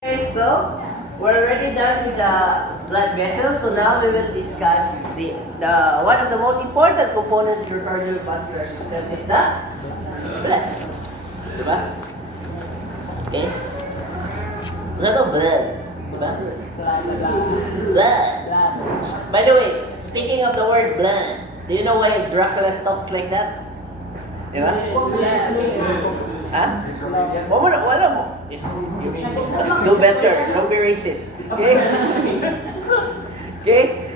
Okay, so we're already done with the blood vessels. So now we will discuss the one of the most important components of your cardiovascular system is the blood. Diba? Okay? What's that blood? Diba? Blood. By the way, speaking of the word blood, do you know why Dracula talks like that? Diba? Ha? Wala mo. Do better. Don't be racist. Okay? Okay?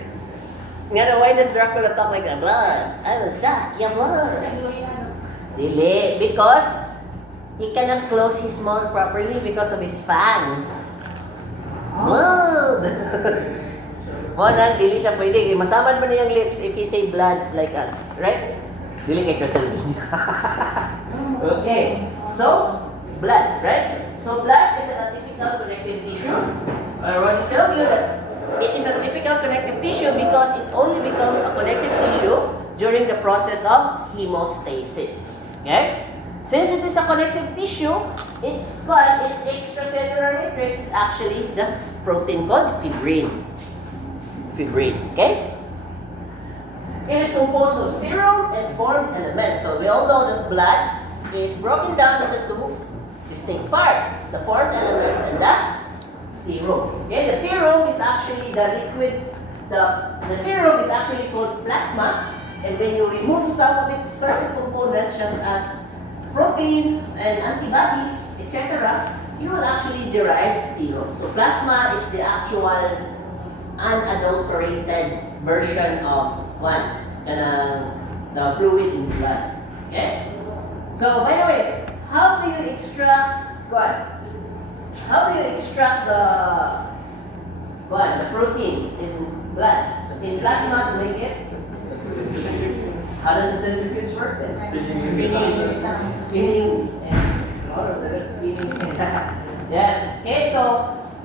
Nga why does Dracula talk like that? Blood. I will suck your blood. Dili. Because he cannot close his mouth properly because of his fangs. Blood. Mona, dili siya pwede. Masamad mo na yung lips if he say blood like us. Right? Dili kay Crystal. Okay. So, blood, right? So, blood is a typical connective tissue. I want to tell you that it is a typical connective tissue because it only becomes a connective tissue during the process of hemostasis. Okay? Since it is a connective tissue, its extracellular matrix is actually the protein called fibrin. Fibrin, okay? It is composed of serum and formed elements. So, we all know that blood is broken down into two distinct parts, the formed elements and the serum. Okay, the serum is actually the liquid, the serum is actually called plasma, and when you remove some of its certain components such as proteins and antibodies, etc., you will actually derive serum. So plasma is the actual unadulterated version of the fluid in blood. Okay? So, by the way, how do you extract what? How do you extract the proteins in blood? So, in plasma to make it? How does the centrifuge work then? Spinning. And all of the spinning. Yes. Okay, so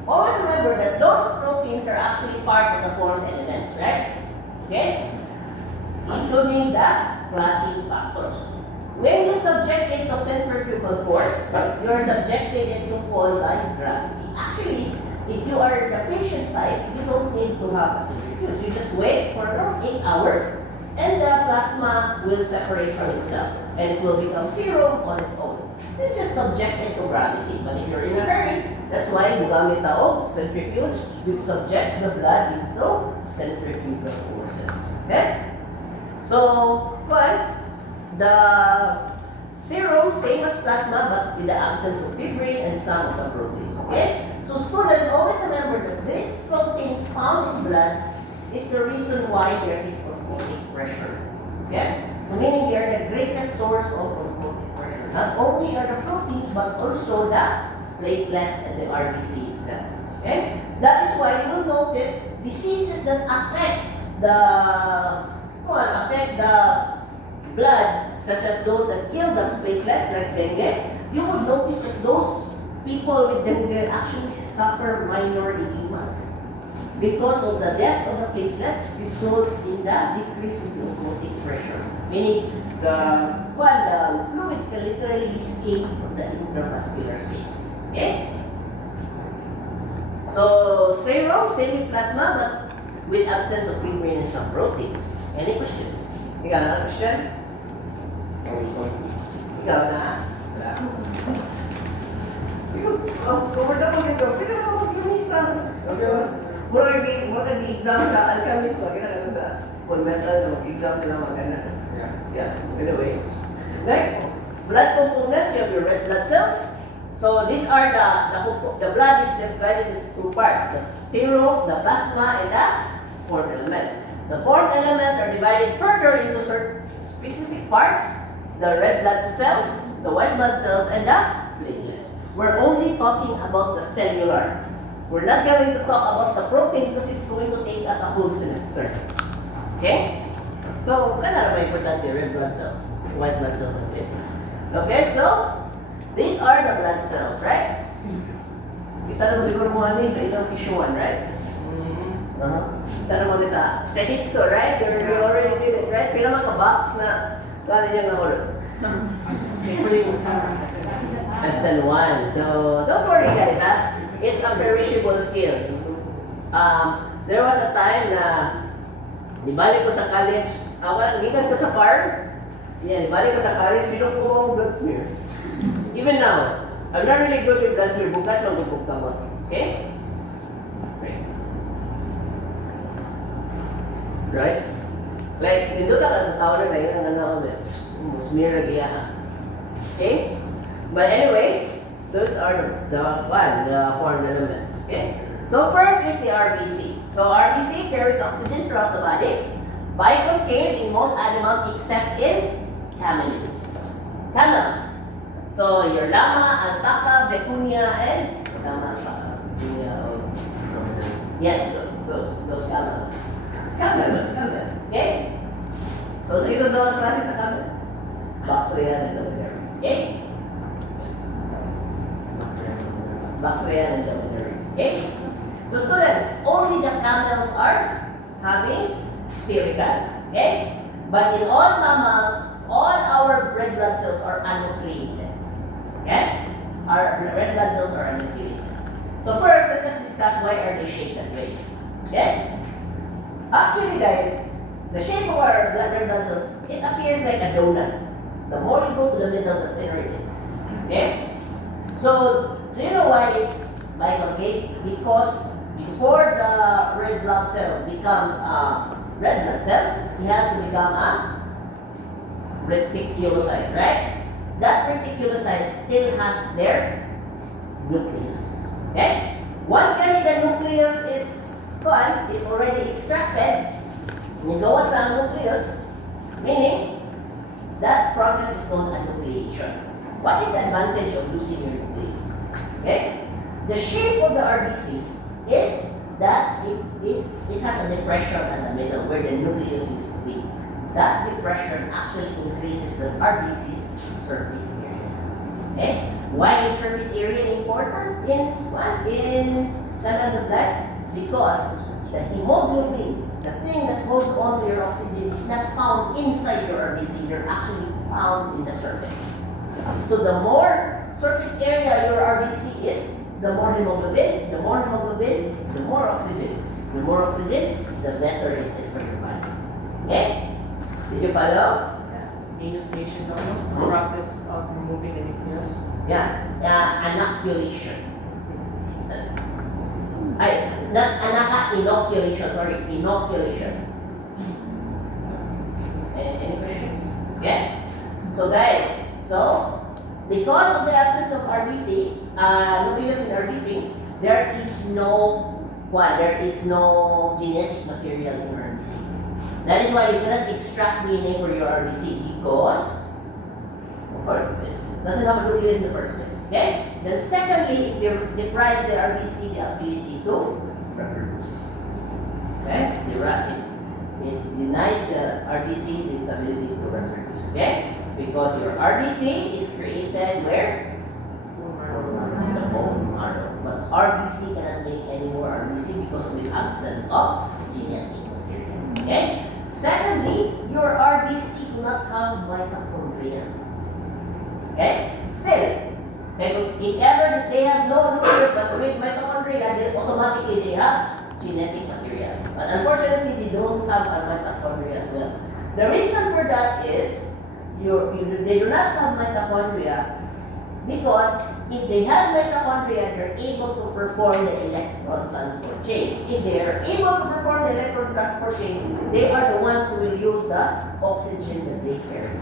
always remember that those proteins are actually part of the formed elements, right? Okay? Including the clotting factors. When you subject it to centrifugal force, you are subjected it to fall by gravity. Actually, if you are the patient type, you don't need to have a centrifuge. You just wait for around 8 hours, and the plasma will separate from itself, and it will become serum on its own. You just subject it to gravity. But if you're in a hurry, that's why gugamit tayo centrifuge, which subjects the blood into centrifugal forces. Okay? So, the serum, same as plasma, but with the absence of fibrin and some of the proteins. Okay? So students, always remember that these proteins found in blood is the reason why there is osmotic pressure. Okay? So meaning they are the greatest source of osmotic pressure. Not only are the proteins, but also the platelets and the RBC itself. Okay? That is why you will notice diseases that affect the blood, such as those that kill the platelets, like dengue, you will notice that those people with dengue actually suffer minor edema. Because of the death of the platelets results in the decrease in the osmotic pressure. Meaning, the fluids can literally escape from the intravascular spaces. Okay? So, serum, same with plasma, but with absence of fibrin and some proteins. Any questions? You got another question? Ikaw na? Wala. Kumurda mo dito. Pero mag-inis lang. Mura nag-exam sa alchemist. Maganda lang sa fundamental na mag-exam sila maganda. Yeah. Anyway. Next, blood components. You have your red blood cells. So these are the blood is divided into two parts. The serum, the plasma, and the formed elements. The formed elements are divided further into certain specific parts. The red blood cells, the white blood cells, and the platelets. We're only talking about the cellular. We're not going to talk about the protein because it's going to take us a whole semester. Okay? So, kailan ba importante red blood cells, white blood cells, and platelets? Okay, so these are the blood cells, right? Kita naman siguro mo sa ilang fish 1, right? Kita naman sa histo, right? You already did it, right? Pila maka-box na paano niyang nakulot? Less than 1. So, don't worry guys, ha? It's a perishable skills. There was a time na nibalik ko sa college, gikan ko sa farm. Yeah, nibalik ko sa college, kinukuha ko blood smear. Even now, I'm not really good with blood smear, bukat lang gubog kamot. Okay? Right? Like, nindot ka sa tao na yun ang ano, smear lagi ha. Okay? But anyway, those are the foreign elements. Okay? So first is the RBC. So RBC carries oxygen throughout the body, biconcave in most animals except in camelids. Camels. So your llama, alpaca, vicuña, and alpaca. Yes, those camels. Camel. Okay? So sino daw ang klase sa camel? Bacteria and Dominary. Okay? Bacteria and Dominary. Okay? So students, only the camels are having spherical. Okay? But in all mammals, all our red blood cells are anucleated. Okay? Our red blood cells are anucleated. So first, let us discuss why are they shaped that way. Okay? Actually guys, the shape of our red blood cells, it appears like a donut. The more you go to the middle, the thinner it is. Okay? So, do you know why it's biconcave? Because before the red blood cell becomes a red blood cell, it has to become a reticulocyte, right? That reticulocyte still has their nucleus. Okay? Once the nucleus is gone, it's already extracted, nigawas na ang nucleus, meaning that process is called enucleation. What is the advantage of losing your nucleus? Okay? The shape of the RBC is that it has a depression at the middle where the nucleus used to be. That depression actually increases the RBC's surface area. Okay? Why is surface area important in blood? Because the hemoglobin, the thing that holds on to your oxygen, is not found inside your RBC. They're actually found in the surface. So the more surface area your RBC is, the more hemoglobin. The more hemoglobin, the more oxygen. The more oxygen, the better it is for your body. Okay? Did you follow? Enucleation, the process of removing the nucleus. Yeah. Inoculation. Not inoculation, sorry, inoculation. Any questions? Yeah? So guys, because of the absence of RBC, nucleus in RBC, there is no genetic material in RBC. That is why you cannot extract DNA for your RBC because, of course, it doesn't have a nucleus in the first place. Okay? Then secondly, it deprives the RBC the ability to reproduce. Okay? It denies the RBC its ability to reproduce. Okay? Because your RBC is created where? In the bone marrow. But RBC cannot make any more RBC because of the absence of genetic material. Okay? Secondly, your RBC do not have mitochondria. Okay? Still, if ever they have no nucleus but with mitochondria, then automatically they have genetic material. But unfortunately, they don't have a mitochondria as well. The reason for that is they do not have mitochondria because if they have mitochondria, they're able to perform the electron transport chain. If they are able to perform the electron transport chain, they are the ones who will use the oxygen that they carry.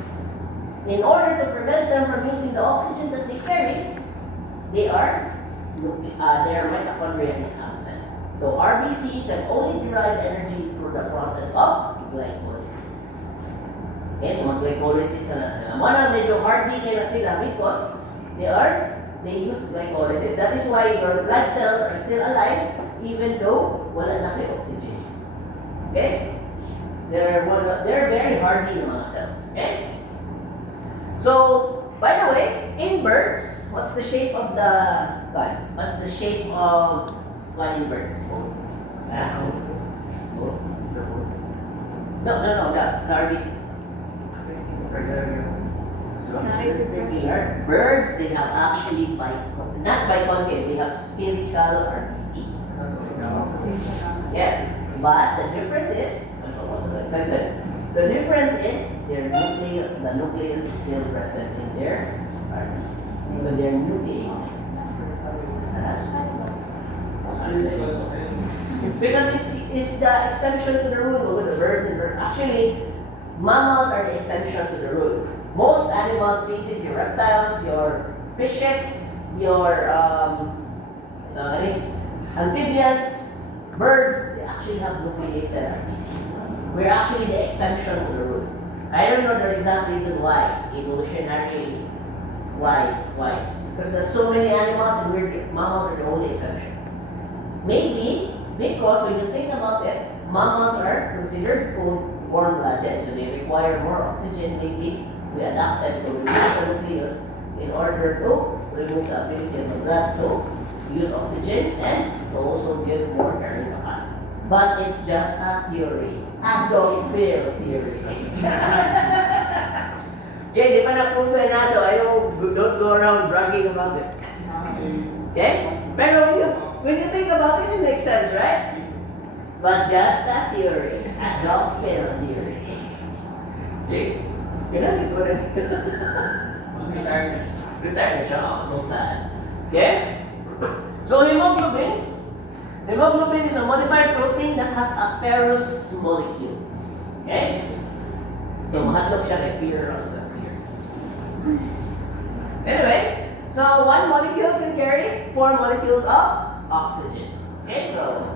In order to prevent them from using the oxygen that they carry, their mitochondria is absent. So RBC can only derive energy through the process of glycolysis. Okay, so glycolysis na medyo hardy nila sila because they use glycolysis. That is why your blood cells are still alive even though wala na kayo oxygen. Okay? They're very hardy na mga cells. Okay? So, by the way, in birds, what's the shape of the gun? What's the shape of gun in birds? No, the RBC. Birds, they have actually not by concave, they have spherical RBC. Yes, but the difference is, the difference is the nucleus is still present in their RBC. So they're nuclei. Because it's the exception to the rule with the birds and birds. Actually, mammals are the exception to the rule. Most animal species, your reptiles, your fishes, your amphibians, birds, they actually have nucleated RBC. We're actually the exception to the rule. I don't know the exact reason why, evolutionary wise, why. Because there's so many animals and mammals are the only exception. Maybe because when you think about it, mammals are considered warm-blooded, so they require more oxygen. Maybe we adapted to remove the nucleus in order to remove the ability of the blood to use oxygen and to also give more carrying capacity. But it's just a theory. I don't feel theory. Okay, di pa na-prove na, so I don't go around bragging about it. Okay? Pero when you think about it, it makes sense, right? But just a theory. I don't feel theory. Okay? Ganun ko na dito. Retire na siya. Oh, so sad. Okay? So hemoglobin. Hemoglobin is a modified protein that has a ferrous molecule. Okay? So mahadlok siya kay ferrous. Anyway, so one molecule can carry 4 molecules of oxygen. Okay, so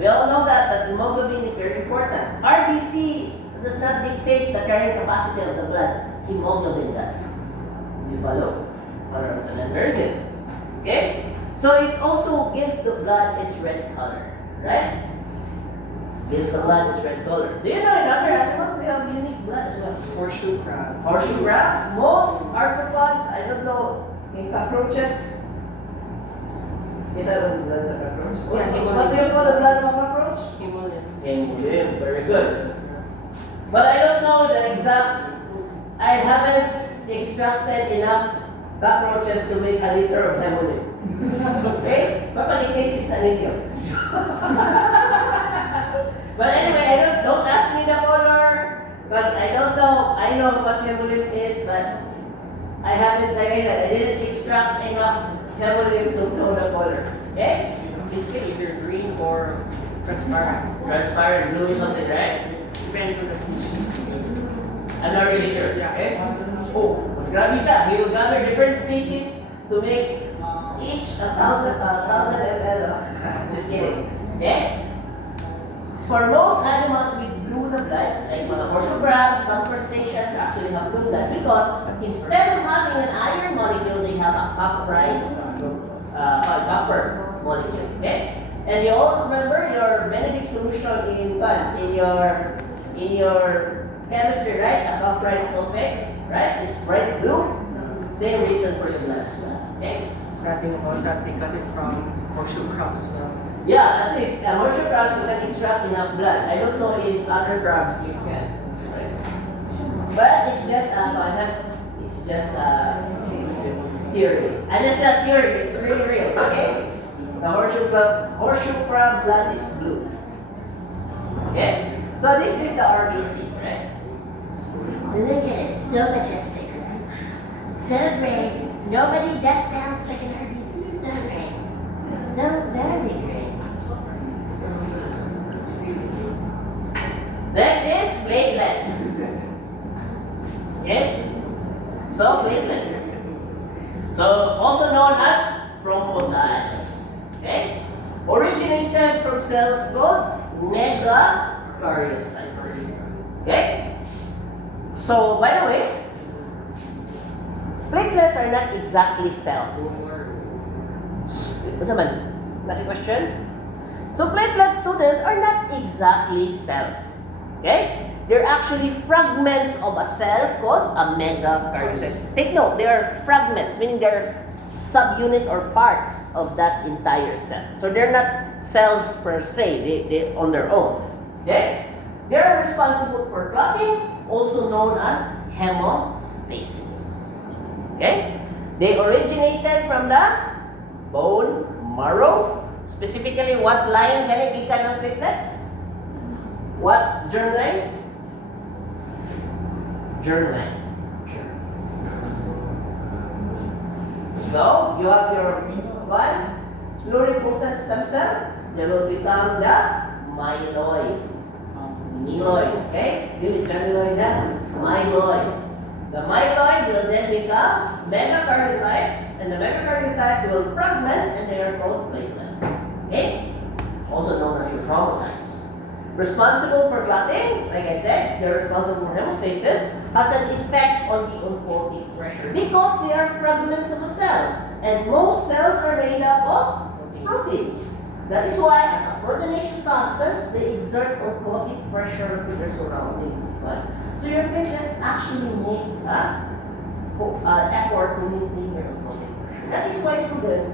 we all know that hemoglobin is very important. RBC does not dictate the carrying capacity of the blood. Hemoglobin does. You follow? Alright, very good. Okay? So it also gives the blood its red color. Right? Gives the blood its red color. Do you know in other animals they have unique blood as well? Horseshoe crab. Horseshoe crabs, most arthropods, I don't know, in cockroaches. Kita ang blood sa cockroach? Yeah, What do you call the blood of a cockroach? Himalayan. Hemoglobin, very good. But I don't know the exact, I haven't extracted enough cockroaches to make a liter of hemoglobin. Okay? Papag-inesis na ninyo. But anyway, don't ask me the color, because I don't know. I know what hemoglobin is, but I haven't, like I said, I didn't extract enough hemoglobin to know the color. Okay? It's either green or transparent. Transparent, blue is something, right? Depends on the species. I'm not really sure. Yeah. Okay? Oh, mas grabe siya. He will gather different species to make each 1,000 ml. Just kidding. Okay? For most animals with blue na blood, like mga horseshoe crabs, some crustaceans actually have blue blood because instead of having an iron molecule, they have a copper molecule. Okay? And you all remember your Benedict solution in your chemistry, right? A copperite sulfate, right? It's bright blue. Same reason for the blood as well. Okay? Starting about that, they cut it from horseshoe crabs. Yeah, at least horseshoe crabs you can extract enough blood. I don't know if other crabs you can. Right? But it's just a theory. And it's not theory, it's really real, okay? The horseshoe crab blood is blue. Okay? So this is the RBC, right? Look at it, so majestic. So great. Nobody does sounds like an RBC. So great. So very great. Next is platelet. Okay? So platelet. So also known as thrombocytes. Okay? Originated from cells called megakaryocytes. Okay? So by the way, platelets are not exactly cells. What's naman? Not a question? So platelet students are not exactly cells. Okay? They're actually fragments of a cell called a megakaryocyte. Take note, they are fragments, meaning they're subunit or parts of that entire cell. So they're not cells per se, they on their own. Okay? They are responsible for clotting, also known as hemostasis. Okay? They originated from the bone marrow. Specifically, what line gani gikan ng platelet? What germline? Germline. So, you have your one pluripotent stem cell. That will become the myeloid. Myeloid, okay? Give it myeloid na. Myeloid. The myeloid will then become megakaryocytes, and the megakaryocytes will fragment, and they are called platelets. Okay? Also known as your thrombocytes. Responsible for clotting, like I said, they're responsible for hemostasis, has an effect on the oncotic pressure because they are fragments of a cell, and most cells are made up of proteins. That is why, as a proteinaceous substance, they exert oncotic pressure to their surrounding blood. So your platelets actually make an effort to maintain your oncotic pressure. That is why students,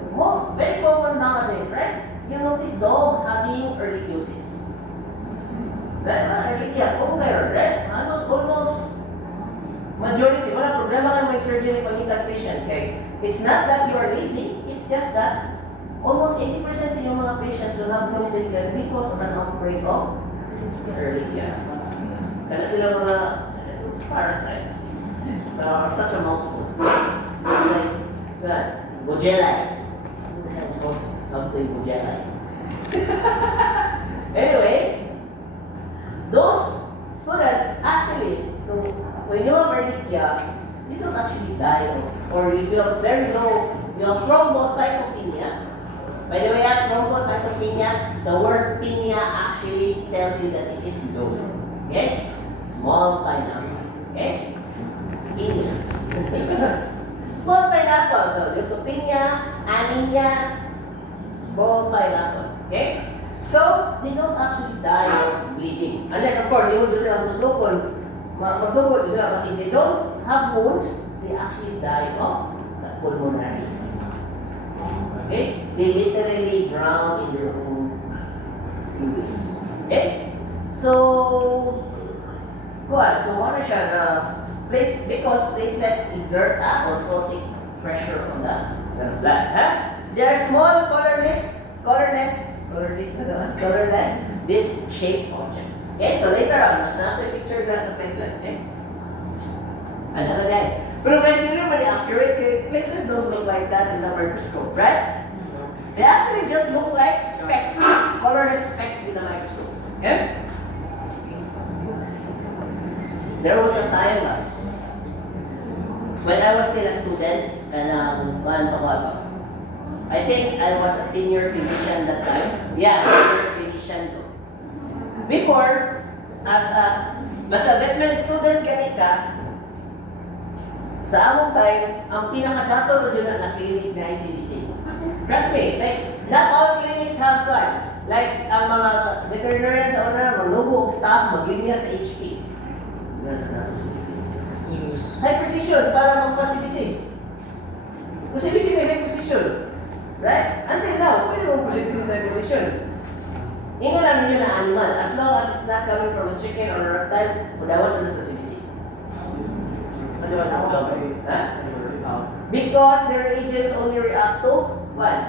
very common nowadays, right? You notice dogs having ehrlichiosis. Kung meron, right? Almost majority, wala problema kayo may surgery pangitag patient. Okay? It's not that you are lazy, it's just that almost 80% sa inyong mga patients will have no platelet because of an outbreak of ehrlichia. Kaya sila mga parasites. Such a mouthful. Like, Bugelli. Something Bugelli. Anyway, those students actually, when you have ehrlichia, you don't actually die or if you have very low, you have thrombocytopenia. By the way, thrombocytopenia, the word pinia actually tells you that it is low. Okay? Small pineapple. Okay? Pinia. Small pineapple. So, leukopenia, anemia, small pineapple. Okay? So, they don't actually die of bleeding. Unless, of course, they will do sila magdugod. Magdugod sila. But if they don't have wounds, they actually die of pulmonary. Okay? They literally drown in their own fluids. Okay? So, what? So, what siya na because platelets exert oncotic pressure on the blood. Huh? They are small, colorless, disc-shaped objects. Okay? So, later on, natin picture na sa platelet. Okay? Ano guys? Pero guys, hindi naman accurate. Platelets don't look like that in the microscope, right? They actually just look like specks, colorless specks in the microscope. Okay? There was a time when I was still a student, and I think I was a senior clinician that time. Yeah, senior clinician. Before, as a veterinary student, ganit ka, sa among time, ang pinakadato na dyan na clinic na ICDC. Trust me, like, not all clinics have one. Like, ang mga veterinarians sa una, manubo staff, maglinya sa HP. High precision para magpa-CBC. Kung CBC may high precision, right? Until now, pwede mo precision sa high precision. Ingon lang ninyo na animal, as long as it's not coming from a chicken or a reptile, mudawan na sa CBC. Because their agents only react to what?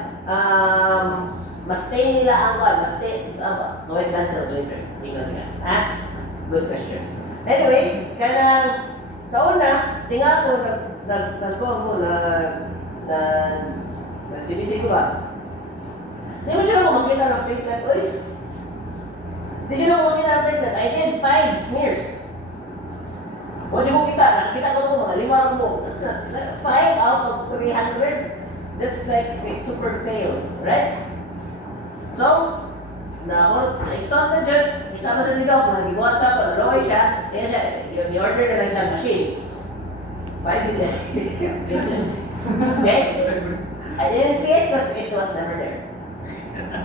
Mastay nila ang what? Mastay, it's ang so white blood cells later. Ingon nga. Ha? Good question. Anyway, kanang sa una, tinga ko nag-CBC ko ba? Di mo siya ako makita ng platelet, oy? Di siya ako makita ng platelet. I did 5 smears. O di mo kita, nakita ko ito mga 5 mo. That's not 5 out of 300. That's like super failed, right? So, na-exhaust na dyan, kita mo sa sigaw, nag-ibuhat ka, pag-laway siya, kaya siya, i-order na lang siya machine. 5 billion. Okay? I didn't see it because it was never there.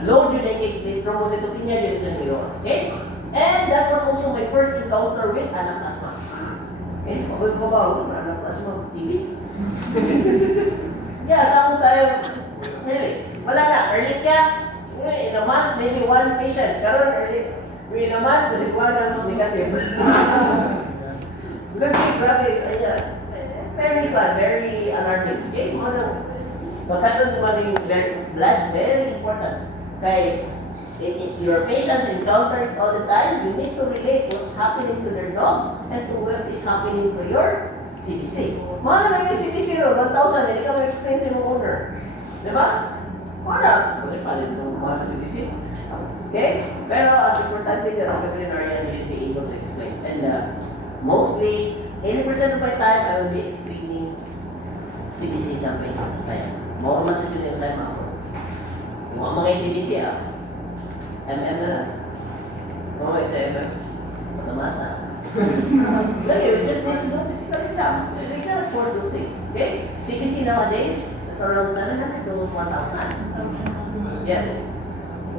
Low genetic thrombocytopenia due to neuron. Okay? And that was also my first encounter with anaplasma. Okay? Pagod ko ba? Anaplasma, TB. Yeah, sa akong tayo, really, wala na, ehrlichia, in a month, maybe 1 patient. Karon in a month, kasi kuha na ng negative. Grabe, very bad, very alarming. Okay, Pagkatapos naman yung blood, very important. Kaya, if your patients encounter it all the time, you need to relate what's happening to their dog and to what is happening to your CBC. Mahal naman yung CBC ro, 1,000, hindi ka ma-explain sa yung owner. Di ba? Wala. Wala palit ng mahal na CBC. Okay? Pero as importante dyan, ang veterinarian, you should be able to explain. And mostly, 80% of my time, I will be explaining CBC sa patient. Kaya, more man sa yung sa mga yung mga CBC MM na lang. Okay, sa MM. Matamata. Like, you just need to do physical exam. We cannot force those things. Okay? CBC nowadays, it's around 700 to 1,000. Yes.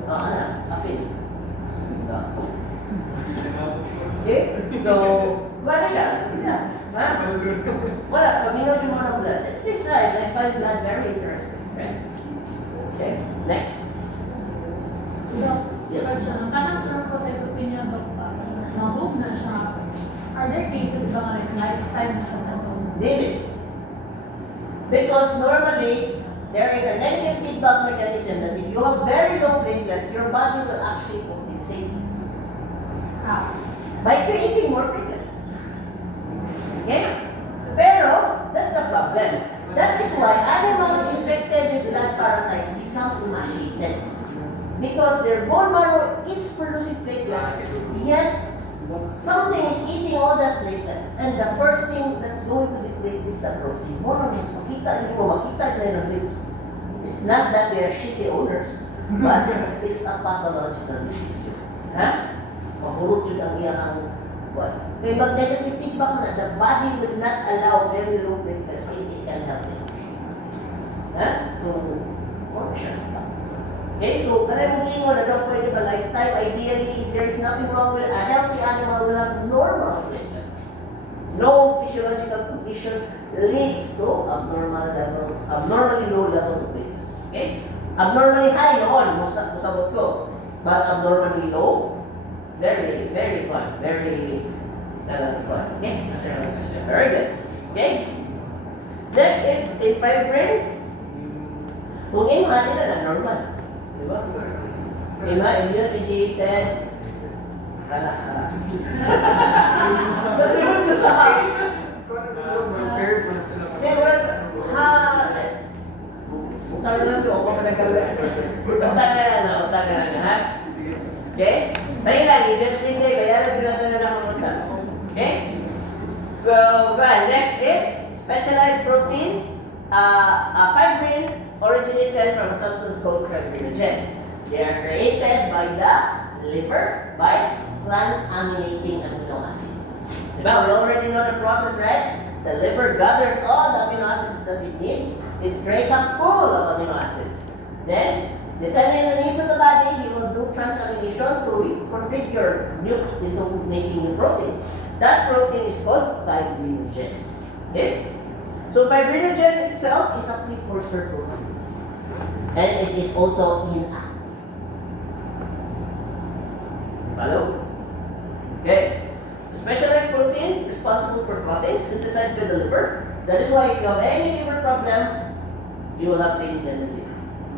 Apil. Okay? So, wala siya. Ha? Wala. Paminaw yung mga blood. At least I find blood very interesting. Right? Okay? Next. Yes. Kanang ko sa opinion of na-hope na siya. Are there cases ba like lifetime na siya sa loob? Dili. Because normally, there is a negative feedback mechanism that if you have very low platelets, your body will actually compensate How? by creating more platelets. Okay? Pero, that's the problem. That is why animals infected with blood parasites become emaciated. Because their bone marrow is producing platelets, yet something is eating all that platelets. And the first thing that's going to deplete is the protein. Makita nyo ng lips. It's not that they are shitty owners, but it's a pathological disease. Ha? Mahurot yun ang iyang what? Kaya mag-negative feedback na, the body will not allow very low platelets if it can help it. Ha? So, what siya? Okay, so kanay mong ingon na daw pwede ba lifetime? Ideally, if there is nothing wrong with a healthy animal will have normal platelet. No physiological condition leads to abnormal levels, abnormally low levels of platelets. Okay? Abnormally high noon, musabot ko. But abnormally low, very, very fun. Very, fun. Okay? That's another question. Very good. Okay? Next is in fibrin. Kung yung hati na normal. Diba? Diba? Immune-mediated. Ba't ko sa utang na lang ito. Ako pa nagkagawin. Utang na lang, ha? Okay? Tayo lang, i-judge din kayo. Kaya nagkagawin na lang ang utang. Okay? So, go ahead. Next is specialized protein. Fibrin originated from a substance called fibrinogen. They are created by the liver by transaminating amino acids. Diba? We already know the process, right? The liver gathers all the amino acids that it needs. It creates a pool of amino acids. Then, depending on the needs of the body, he will do transamination to reconfigure into making new proteins. That protein is called fibrinogen. Okay? So fibrinogen itself is a precursor protein. And it is also inactive. Follow? Okay. Specialized protein responsible for clotting, synthesized by the liver. That is why if you have any liver problem, you will have bleeding tendency.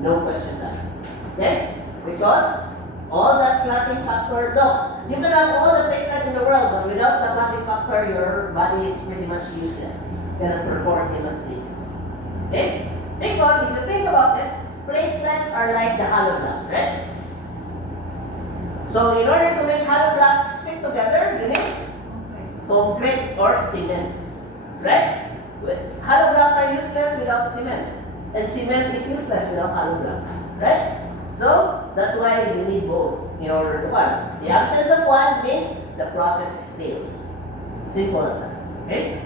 No questions asked. Okay? Because all that clotting factor, though, you can have all the platelet in the world, but without the clotting factor, your body is pretty much useless. Cannot perform hemostasis. Okay? Because if you think about it, platelets are like the hollow blocks, right? So in order to make hollow blocks fit together, you need concrete or cement, right? Hollow blocks are useless without cement, and cement is useless without hollow blocks, right? So that's why you need both in order to one. The absence of one means the process fails. Simple as that. Okay.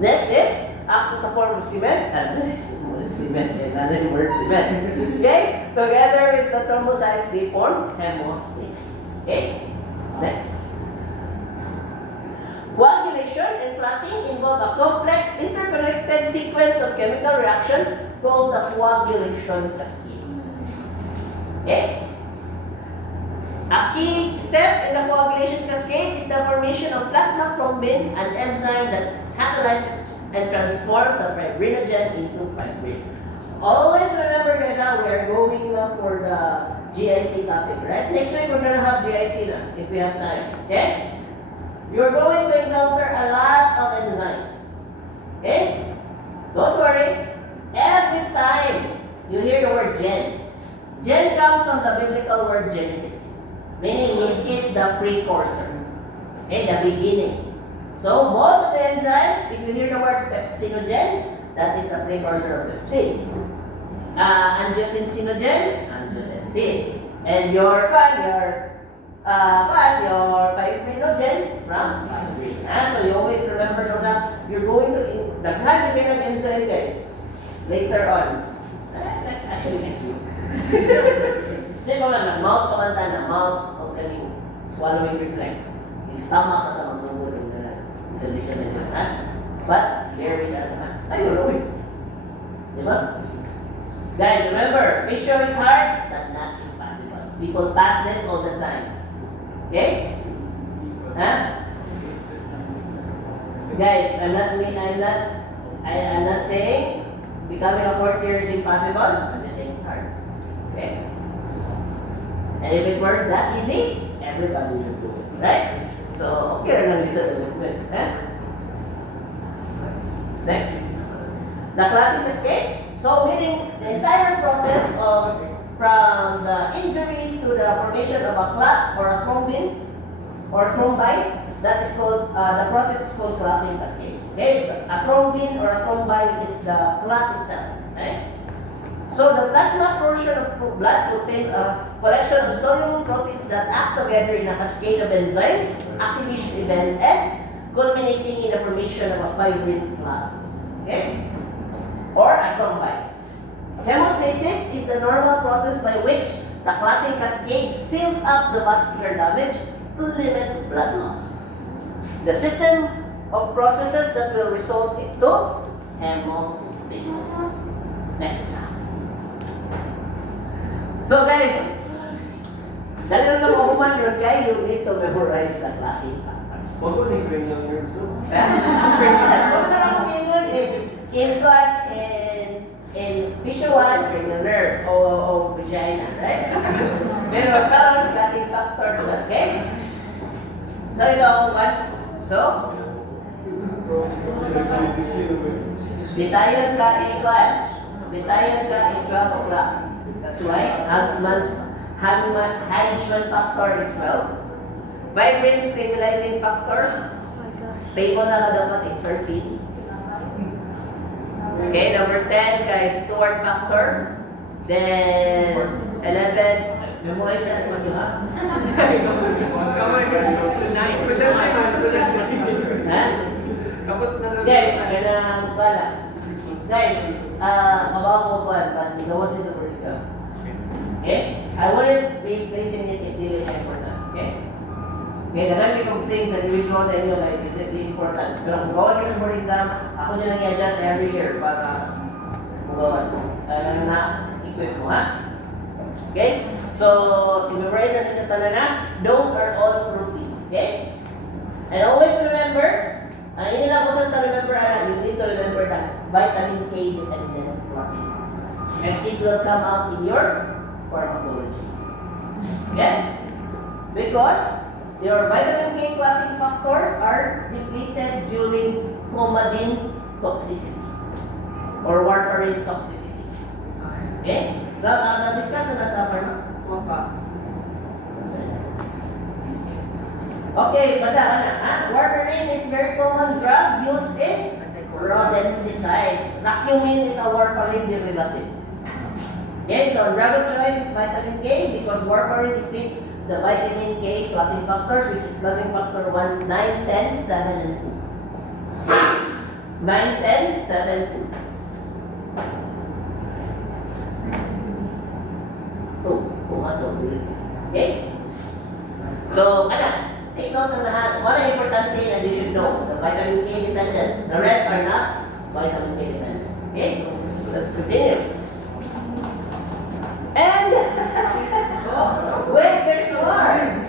Next is acts as a form of cement, and cement, another word cement. Okay? Together with the thrombocytes, they form hemostasis. Okay? Next. Coagulation and clotting involve a complex interconnected sequence of chemical reactions called the coagulation cascade. Okay? A key step in the coagulation cascade is the formation of plasma thrombin, an enzyme that catalyzes and transforms the fibrinogen into fibrin. always remember guys, we are going for the GIT topic, right? Next week we're gonna have GIT na, if we have time. Okay? You're going to encounter a lot of enzymes. Okay? Don't worry. Every time you hear the word gen, gen comes from the biblical word Genesis, meaning it is the precursor. Okay, the beginning. So most of the enzymes, if you hear the word pepsinogen, that is the precursor of pepsin. Angiotensinogen, angiotensin. And your fibrinogen from fibrin. So you always remember that you're going to the grand enzyme guys later on. Actually next week. Hindi ko lang, nag-mouth pamanta na mouth o kaning swallowing reflex. Yung stomach na magsugod yung gano'n. Isa-bisa na yun, ha? But, there it does not. Ayun, uy. Diba? Guys, remember, fissure is hard, but not impossible. People pass this all the time. Okay? Huh? Guys, I'm not saying becoming a fourth year is impossible. I'm just saying it's hard. Okay? And if it works that easy, everybody will do it. Right? So, okay lang listen to movement. Next. The clotting escape. So, meaning the entire process of from the injury to the formation of a clot or a thrombin or thrombite, that is called, the process is called clotting cascade. Okay? A thrombin or a thrombite is the clot itself. Okay? So the plasma portion of blood contains a collection of soluble proteins that act together in a cascade of enzymes, activation events, and culminating in the formation of a fibrin clot. Okay? Or a thrombite. Hemostasis is the normal process by which the clotting cascade seals up the vascular damage to limit blood loss. The system of processes that will result into hemostasis. Next. So guys, sa lang ng mahuman yun, kaya you need to memorize the clotting factors. Huwag ko na cranial nerves doon. Yes, kung saan ako ngayon, in visual, cranial nerves, o vagina, right? Pero parang clotting factors, okay? So ito ang one. So, bitayan ka ikuan. Bitayan ka in 12 o'clock. That's why Hodgman factor is 12. Fibrin stabilizing factor. Stable na dapat in 13. Okay, number 10 guys, Stewart factor. Then 11. Memorize sa mga ha? Ha? Guys, ganang bala. Guys, mabawa mo ba? But gawas is over exam. Okay? I wouldn't be placing it if it is important. Okay? Okay, marami kong things that we draw sa inyo like is it important. Pero kung gawa kayo sa board exam, ako nyo lang i-adjust every year para magawas. Na-equip mo, ha? Okay? So, i-memorize natin yung tanan na, those are all proteins. Okay? And always remember, yun lang ko sa remember, you need to remember that vitamin K dependent protein. As it will come out in your pharmacology. Okay? Because your vitamin K clotting factors are depleted during coumadin toxicity or warfarin toxicity. Okay? Na-discuss na sa pharma? Okay, basa ka na. Warfarin is very common drug used in rodenticides. Racumin is a warfarin derivative. Okay, so drug of choice is vitamin K because warfarin depletes the vitamin K clotting factors, which is clotting factor 1, 9, 10, 7, and 2. 9, 10, 7, 2. Okay? So, take note ng lahat. One important thing that you should know, the vitamin K dependent. The rest are not vitamin K dependent. Okay? Let's continue. And, wait, there's more.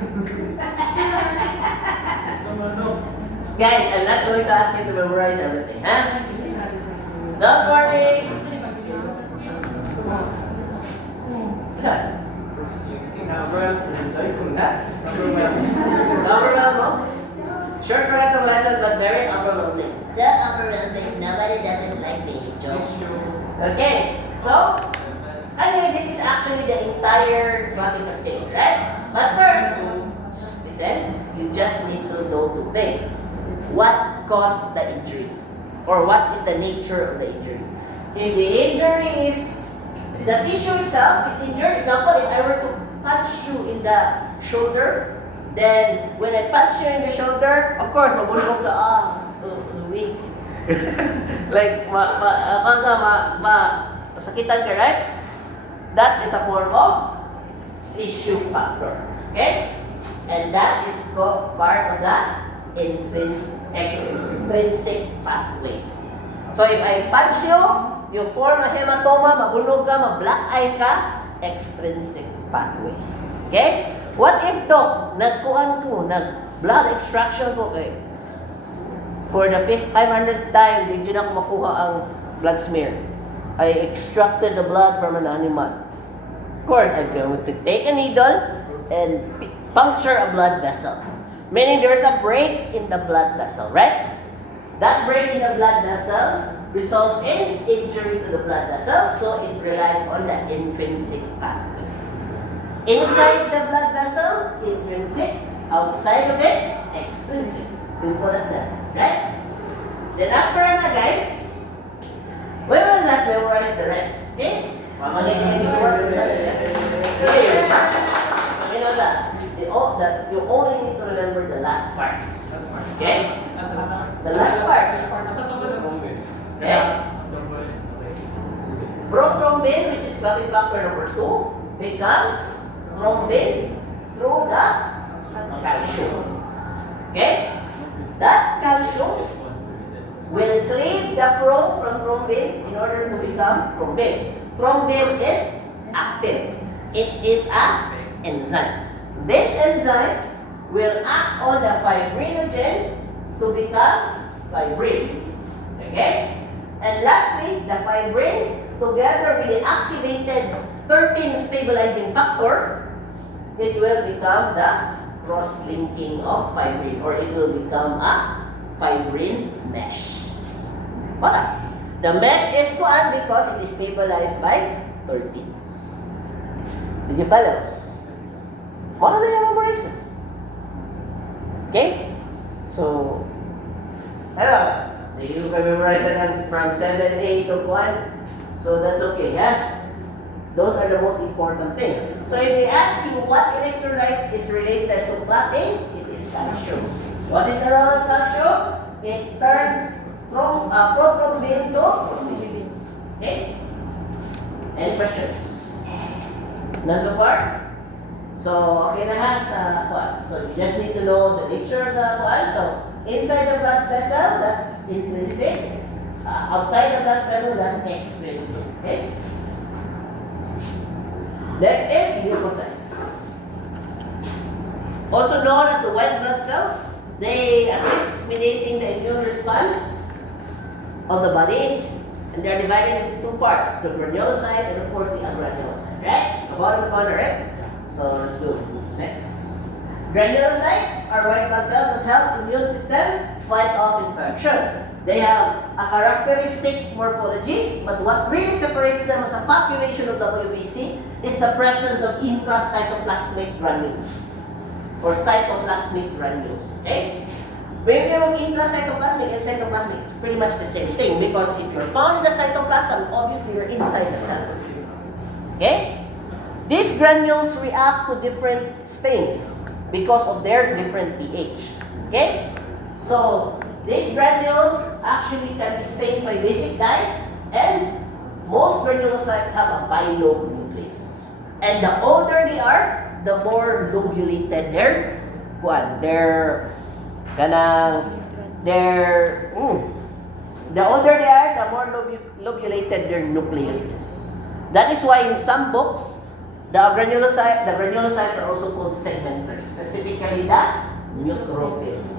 Guys, I'm not going to ask you to memorize everything, huh? Don't worry. Overwhelmed mo? Short corrective lesson but very overwhelming. So overwhelming, nobody doesn't like me, Joe. Okay, so anyway, this is actually the entire clotting cascade, right? But first, listen, you just need to know two things. What caused the injury? Or what is the nature of the injury? If the injury is, the tissue itself is injured, example, if I were to punch you in the shoulder, then when I punch you in the shoulder, of course, mabulog ka, so weak. Like, masakitan ka, right? That is a form of tissue factor. Okay? And that is part of the extrinsic pathway. So if I punch you, you form a hematoma, mabulog ka, ma-black eye ka, extrinsic pathway. Okay? What if, Doc, nag-blood extraction ko kay for the 500th time, hindi na ako makuha ang blood smear. I extracted the blood from an animal. Of course, I'm going to take a needle and puncture a blood vessel. Meaning there's a break in the blood vessel, right? That break in the blood vessel results in injury to the blood vessel, so it relies on the intrinsic pathway. Inside the blood vessel, intrinsic. Outside of it, extrinsic. Simple as that, right? Then after that, guys, we will not memorize the rest, okay? Mamalitin this word. Okay. You know that. You only need to remember the last part. Okay? The last part. Okay? Prothrombin, which is clotting factor number 2, becomes thrombin through the calcium. Okay? That calcium will cleave the probe from thrombin in order to become thrombin. Thrombin is active. It is an enzyme. This enzyme will act on the fibrinogen to become fibrin. Okay? And lastly, the fibrin, together with the activated 13 stabilizing factor, it will become the cross-linking of fibrin, or it will become a fibrin mesh. What? The mesh is one because it is stabilized by 13. Did you follow? What are the memorization? Okay? So, you can memorize it from 7A to 1. So that's okay, yeah? Those are the most important things. So if they ask you what electrolyte is related to clotting, it is calcium. What is the role of calcium? It turns prothrombin to thrombin. Okay? Any questions? None so far? So, okay na ha sa kuwan. So, you just need to know the nature of the kuwan. So, inside the blood vessel, that's intrinsic. Outside the blood vessel, that's extrinsic. Okay? Next is leukocytes. Also known as the white blood cells, they assist mediating the immune response of the body, and they are divided into two parts, the granulocyte and of course the agranulocyte, right? The bottom one, right? So let's do it. Next. Granulocytes are white blood cells that help the immune system fight off infection. They have a characteristic morphology, but what really separates them as a population of WBC is the presence of intracytoplasmic granules or cytoplasmic granules. Okay? When you have intracytoplasmic and cytoplasmic, it's pretty much the same thing because if you're found in the cytoplasm, obviously you're inside the cell. Okay? These granules react to different stains because of their different pH. Okay? So, these granules actually can be stained by basic dye, and most granulocytes have a bilobe nucleus. And the older they are, the more lobulated their the older they are, the more lobulated their nucleus is. That is why in some books, the granulocytes are also called segmenters, specifically the neutrophils.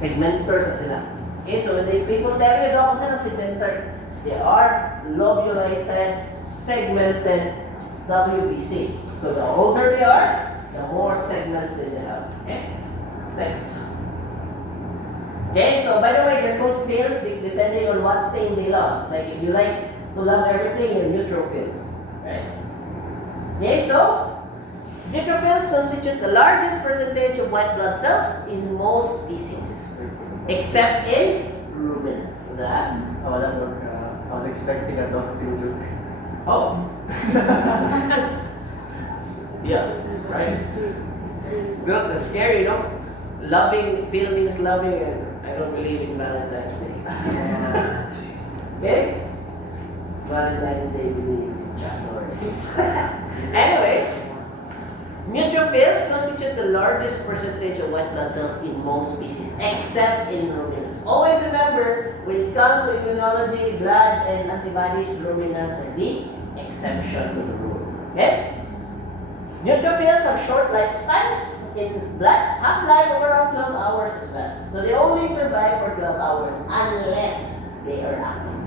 Segmenters na sila. Okay, so when people tell you daw kung saan segmenter, they are lobulated, segmented WBC. So the older they are, the more segments they have. Okay? Next. Okay, so by the way, their code fails depending on what thing they love. Like if you like to love everything, you're neutrophil. Right? Okay, so neutrophils constitute the largest percentage of white blood cells in most species, except in ruminant. What's that? I was expecting a dog-field joke. Oh. Yeah, right. Good, that's scary, no? Loving, feeling is loving, and I don't believe in Valentine's Day. Okay? Valentine's Day believes in Chuck Norris. Anyway, neutrophils constitute the largest percentage of white blood cells in most species, except in ruminants. Always remember, when it comes to immunology, blood, and antibodies, ruminants are the exception to the rule. Okay? Neutrophils have short lifespan in blood, half-life of around 12 hours as well. So they only survive for 12 hours unless they are active.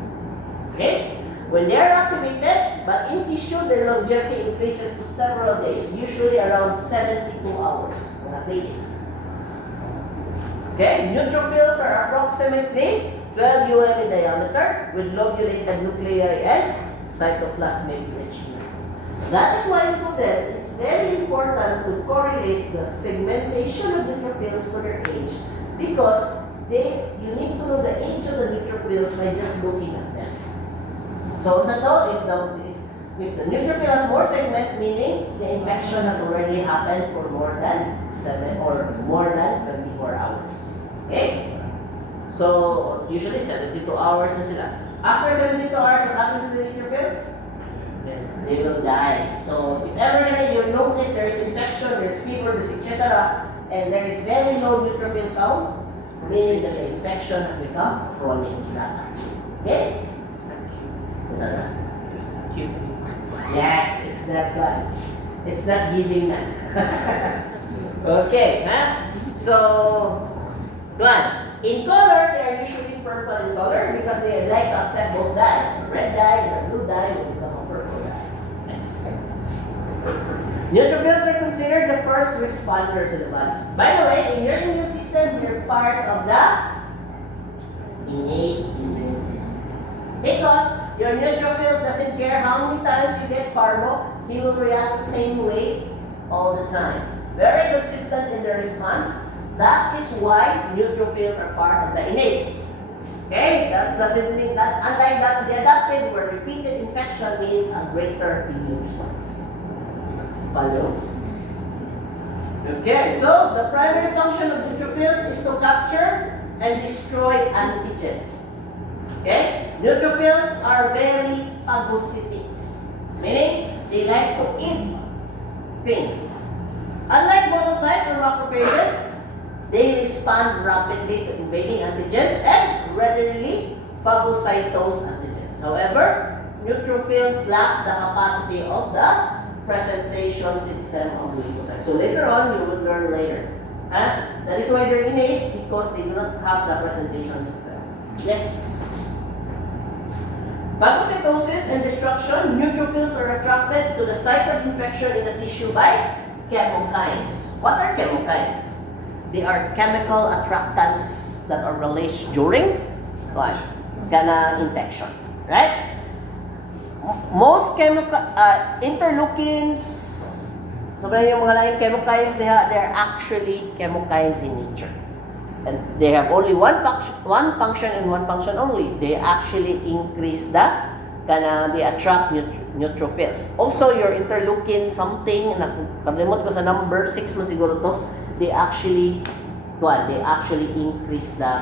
Okay? When they are activated, but in tissue, their longevity increases to several days, usually around 72 hours, not 3 days. Okay? Neutrophils are approximately 12 UM in diameter with lobulated nuclei and cytoplasmic rich. That is why, students, it's very important to correlate the segmentation of neutrophils to their age, because you need to know the age of the neutrophils by just looking at them. So if the neutrophil has more segment, meaning the infection has already happened for more than 7 or more than 24 hours. Okay? So usually 72 hours na sila. After 72 hours, what happens to the neutrophils? They will die. So if ever you notice there is infection, there is fever, there is etc., and there is very low neutrophil count, meaning that the infection has become chronic. Okay? What's that? It's not cute anymore. Yes, it's that one. It's not giving that. Okay, huh? So, go on. In color, they are usually purple in color because they like to accept both dyes. Red dye and blue dye will become a purple dye. Next. Neutrophils are considered the first responders in the body. By the way, in your immune system, you're part of the innate immune system. Because your neutrophils doesn't care how many times you get parvo, he will react the same way all the time. Very consistent in the response. That is why neutrophils are part of the innate. Okay? That doesn't mean that, unlike that of the adaptive, where repeated infection means a greater immune response. Follow? Okay, so the primary function of neutrophils is to capture and destroy antigens. Okay? Neutrophils are very phagocytic, meaning they like to eat things. Unlike monocytes or macrophages, they respond rapidly to invading antigens and readily phagocytose antigens. However, neutrophils lack the capacity of the presentation system of leukocytes. So later on, you will learn later. That is why they're innate, because they do not have the presentation system. Next. Phagocytosis and destruction. Neutrophils are attracted to the site of infection in the tissue by chemokines. What are chemokines? They are chemical attractants that are released during what? Infection, right? Most chemical interleukins, so yung mga laing chemokines, they are actually chemokines in nature, and they have only one function and one function only. They actually increase they attract neutrophils. Also, your interleukin something, nakalimot ko sa number 6 man siguro to. They actually increase the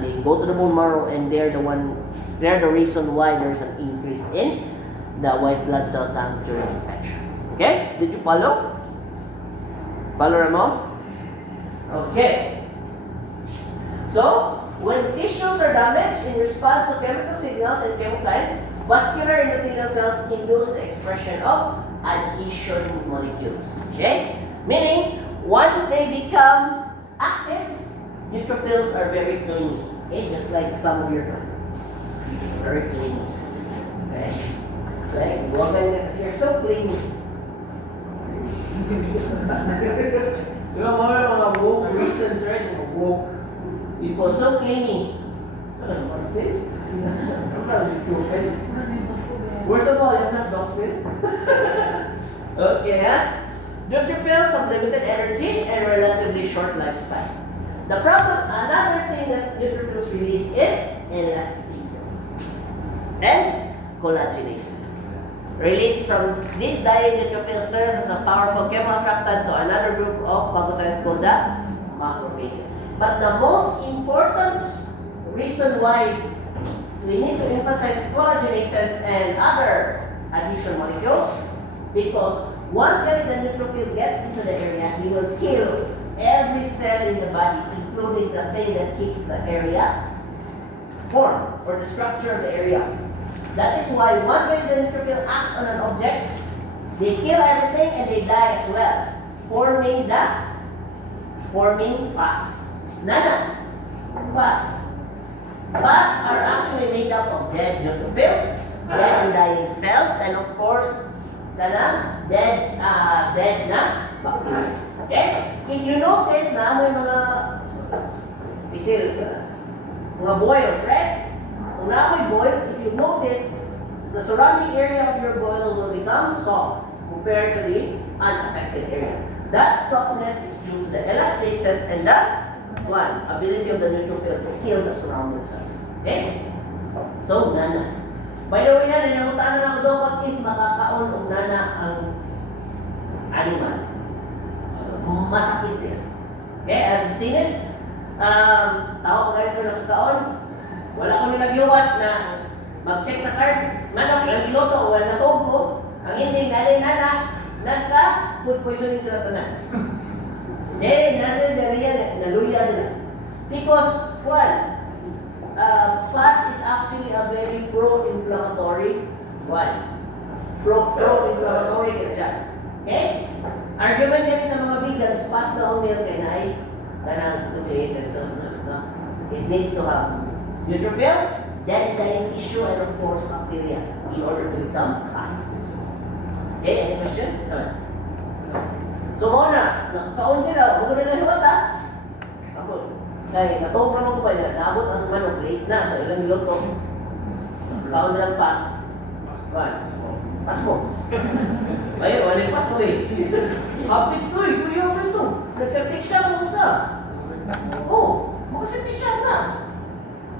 they go to the bone marrow, and they're the reason why there's an increase in the white blood cell count during infection. Okay? Did you follow? Follow, Ramon? Okay. So, when tissues are damaged in response to chemical signals and chemokines, vascular endothelial cells induce the expression of adhesion molecules. Okay? Meaning, once they become active, neutrophils are very clingy. Okay? Just like some of your classmates. Very clingy. Okay? Like, you're so clingy. Diba, mga woke reasons, right? Mga woke people. So clingy. What's it? I'm not neutrophil. Worst of all, you're not dogphil. Okay, huh? Neutrophils have limited energy and relatively short lifespan. The problem, another thing that neutrophils release is elastases and collagenases. Released from these dying neutrophils serves as a powerful chemoattractant to another group of phagocytes called the macrophages. But the most important reason why we need to emphasize collagenases and other adhesion molecules, because once the neutrophil gets into the area, he will kill every cell in the body, including the thing that keeps the area formed or the structure of the area. That is why once the neutrophil acts on an object, they kill everything and they die as well, forming pus. Nana, pus. Pus are actually made up of dead neutrophils, dead and dying cells, and of course, dead na bacteria. Okay? If you notice na may mga pisil, mga boils, right? Kung na may boils, if you notice, the surrounding area of your boil will become soft compared to the unaffected area. That softness is due to the elastasis and the ability of the neutrophil to kill the surrounding cells. Okay? So, nana. By the way, nanangutan na ako doon what if makakaon o nana ang animal. Masakit siya. Okay, I've seen it. Tao ko ganito nakakaon. Wala ko nilagyuwat na mag-check sa card. Manok, ilang kiloto o wala natog ko. Ang hindi, nana, nagka-food poisoning sila tanan. Nasa diarrhea, naluya sila. Because, pus is actually a very pro-inflammatory pro-inflammatory kaya siya. Okay? Argument yan sa mga vegans, pus na ang milk kaya na ay nucleated cells na. It needs to have neutrophils, dead and dying tissue, and of course bacteria in order to become pus. Okay? Any question? Come on. So muna, nakakaon sila, huwag nila hiwat ha? Abot. Kaya natog naman ko pa nila, naabot ang manok, late na, so ilang minuto. Nakakaon silang pas. Pas mo. Ayun, wala yung pas mo eh. Hapit ko eh, kuya ko ito. Nag-septic siya kung sa. Oo, mag-septic siya na.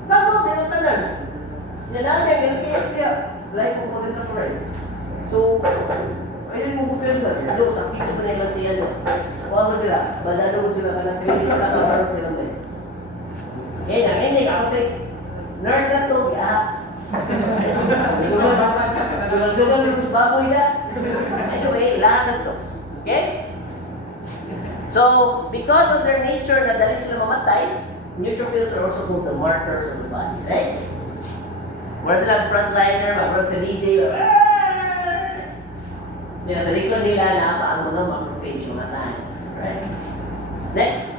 Bago, minatanan. Yan namin, yung case kaya, life of polysaccharides. So, ayun mo bukyan sa do sakit ko na ilang tiyan mo. Huwag mo sila, badalo ko sila ka ng 3 days na kaparang silang din. Eh, nanginig ako sa nurse na to, ya. Dulang-dulang yung baboy na. Anyway, lasan to. Okay? So, because of their nature na dali sila mamatay, neutrophils are also called the markers of the body, right? Wala silang frontliner, magkaroon sa D-Day, yeah, sa likod nila na pa ang mga macrophage, mga tanks, right? Next.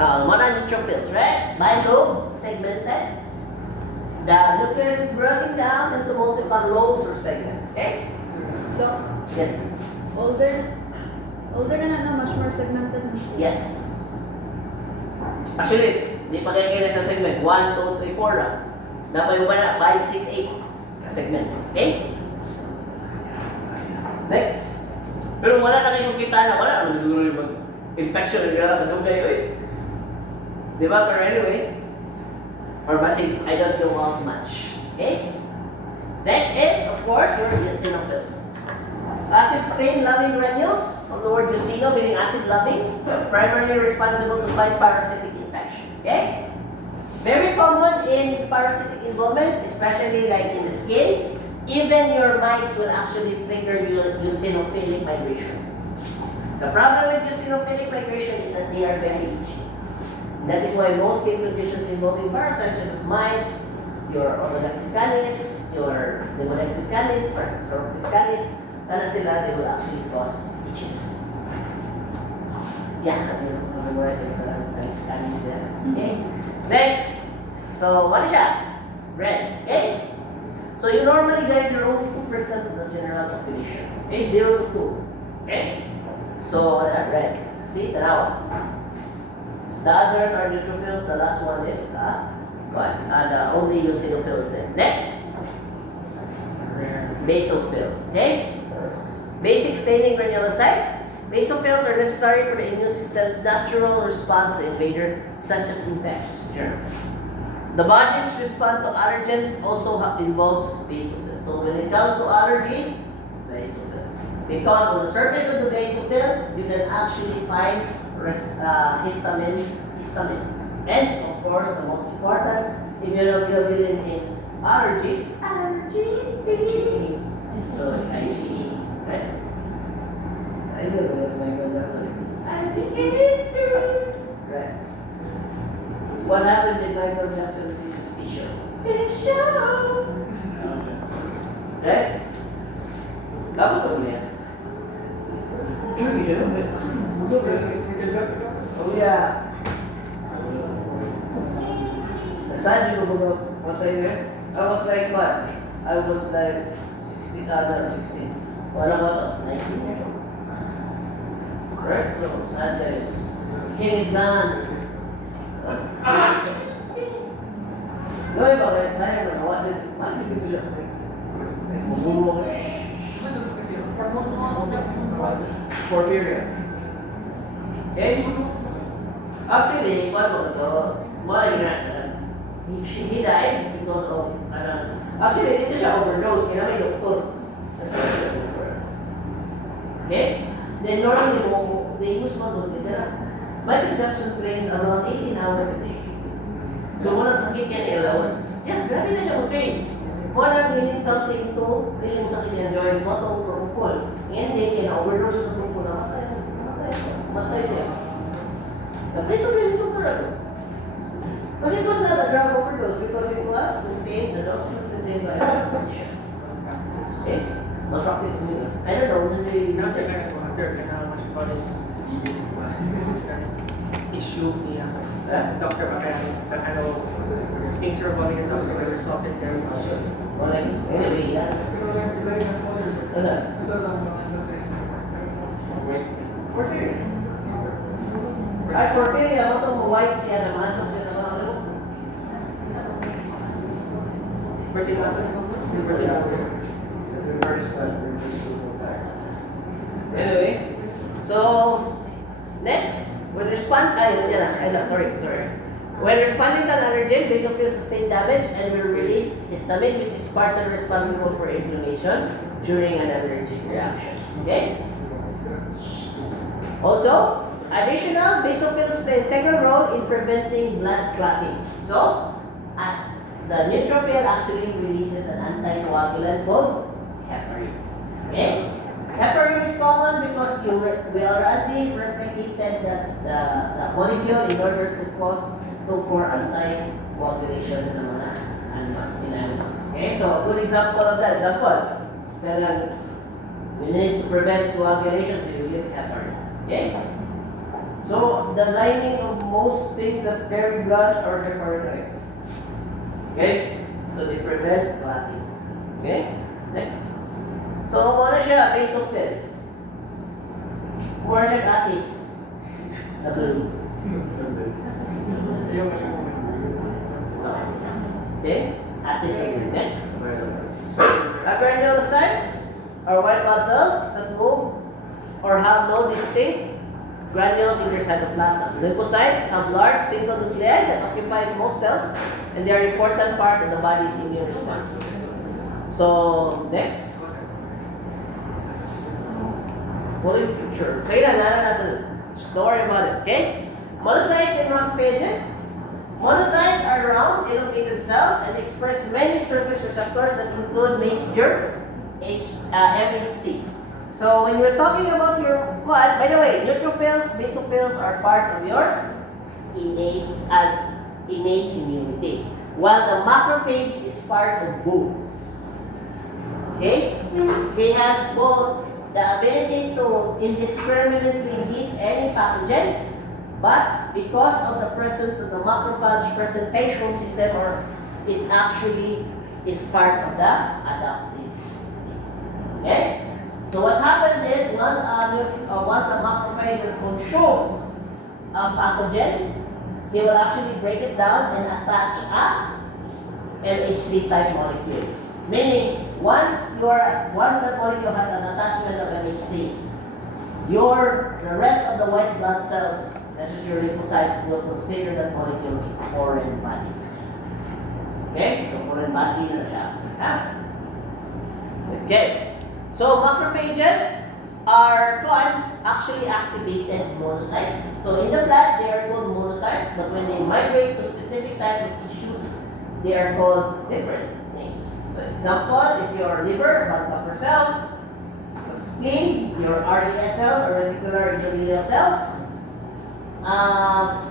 Mga neutrophils, right? Bilobe, segmented. The nucleus is broken down into multiple lobes or segments, okay? So, Yes. older na much more segmented na siya. Yes. Actually, di pa kaya na sa segment. 1, 2, 3, 4 lang. Dapat yung ba na 5, 6, 8 na segments, okay? Next. Pero wala na kayong kita na, wala naman siguro yung infection na gano'n, anong kayo eh. Di ba? Pero anyway, or basic, I don't go out much. Okay? Next is, of course, your eosinophils. Acid stain loving granules, from the word eosino meaning acid loving, primarily responsible to fight parasitic infection. Okay? Very common in parasitic involvement, especially like in the skin. Even your mites will actually trigger your eosinophilic migration. The problem with eosinophilic migration is that they are very itchy. That is why most skin conditions involving parasites such as mites, your Orthodactylus canis, your Pneumocystis canis, or Sorphis canis, they will actually cause itches. Yeah, memorize it. Canis there. Okay? Next. So, what is that? Red. Okay? So, you normally guys, you're only 2% of the general population. Okay? 0 to 2. Okay? So, red. See, tanawa. The others are neutrophils. The last one is the only eosinophils then. Next, basophil. Okay? Basic staining granulocyte. Basophils are necessary for the immune system's natural response to invader, such as infectious germs. The body's response to allergens also involves basophils. So when it comes to allergies, basophil. Because on the surface of the basophil, you can actually find histamine. And of course, the most important, immunoglobulin in allergies, so IgE, right? I know that was Michael Jackson. Right. What happens if Michael Jackson finishes his show? Right? Kamu tuh boleh. Oh yeah. Nasaan juga baga matay na yun? I was like what? I was like 16, not 16. Wala ba to? 19 years old. Right? So, sad guys. King is gone. Gawin ba kayo? Sayang ba? What did you do? Magulo ko. Porphyria. Okay? Actually, what mo ito? Mga ginasa. He died because of, actually, hindi siya overdose. Kaya may doktor. Okay? Then normally, they use mga Michael Jackson trains around 18 hours a day. So, muna sakit yan ni allowance. Yeah, grabe na siya mag-train. Kung anong we need something to, really mo sakit yan joints, what to full. And then, kaya na-overdose sa tungkol na matay siya. Tapos sa brain ito para because it was not a drug overdose because it was contained, the dose was contained by a physician. Okay? Malpractice din sila. I don't know, wasn't really issue niya. Doctor things are evolving the doctor were resulted very much. Well, like, anyway, yes. What's that? Porphyria. Ay, porphyria, mo itong white siya naman, kung siya sa mga ano? Anyway, so, next, when responding to an allergen, basophils sustain damage and will release histamine, which is partially responsible for inflammation during an allergic reaction. Okay? Also, additional basophils play an integral role in preventing blood clotting. So, the neutrophil actually releases an anticoagulant called heparin. Okay? Heparin is common because we already replicated the molecule in order to for anti-coagulation ng mga animals. Okay, so a good example of that. We need to prevent coagulation, so you give heparin. Okay? So the lining of most things that carry blood are heparinized. Okay? So they prevent clotting. Okay? Next. So ano siya? Basophil. Or siya atis. The blue. Okay? Atis the blue. Next. Granulocytes are white blood cells that move or have no distinct granules in their cytoplasm. Lymphocytes have large single nuclei that occupies most cells and they are an important part of the body's immune response. So, next. Fully picture. Okay, that's a story about it. Okay? Monocytes and macrophages. Monocytes are round, elongated cells and express many surface receptors that include messenger MHC. So when we're talking about your blood, by the way, neutrophils, basophils are part of your innate immunity, while the macrophage is part of both. Okay? It has both the ability to indiscriminately hit any pathogen, but because of the presence of the macrophage presentation system, or it actually is part of the adaptive. Okay? So what happens is once a macrophage controls a pathogen, they will actually break it down and attach a LHC type molecule. Meaning, once that molecule has an attachment of LHC, the rest of the white blood cells, that is your lymphocytes, will consider that molecule foreign body. Okay? So foreign body na siya. Ha? Okay. So macrophages are actually activated monocytes. So in the blood, they are called monocytes, but when they migrate to specific types of tissues, they are called different names. So example is your liver, blood buffer cells, sa spleen, your RES cells or reticular endothelial cells.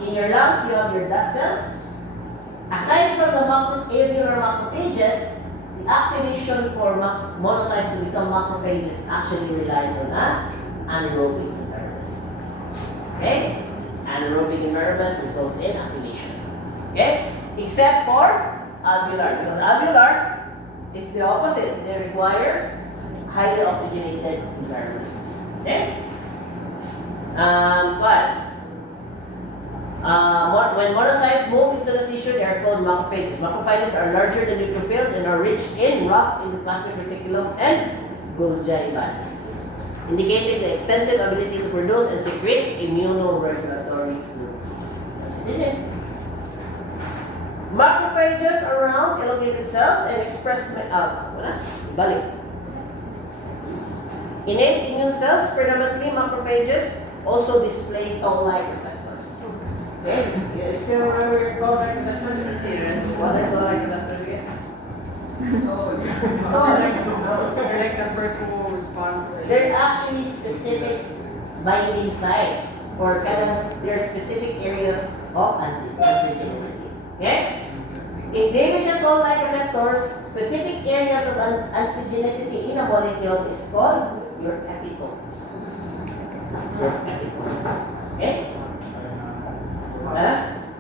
In your lungs, you have your dust cells. Aside from the alveolar macrophages, the activation for monocytes to become macrophages actually relies on an anaerobic environment. Okay? Anaerobic environment results in activation. Okay? Except for alveolar, because alveolar is the opposite. They require highly oxygenated environment. Okay? When monocytes move into the tissue, they are called macrophages. Macrophages are larger than neutrophils and are rich in rough endoplasmic reticulum and Golgi bodies, indicating the extensive ability to produce and secrete immunoregulatory proteins. That's it. Macrophages are round, elongated cells and express innate immune cells, predominantly macrophages, also display toll-like receptors. Okay, you still remember your toll-like receptors? Yes. What are toll-like receptors again? They're like the first who will respond. They're actually specific binding sites or they're specific areas of antigenicity. Okay? In Davis toll-like receptors, specific areas of antigenicity in a molecule is called your epitopes. Your epitopes. Okay?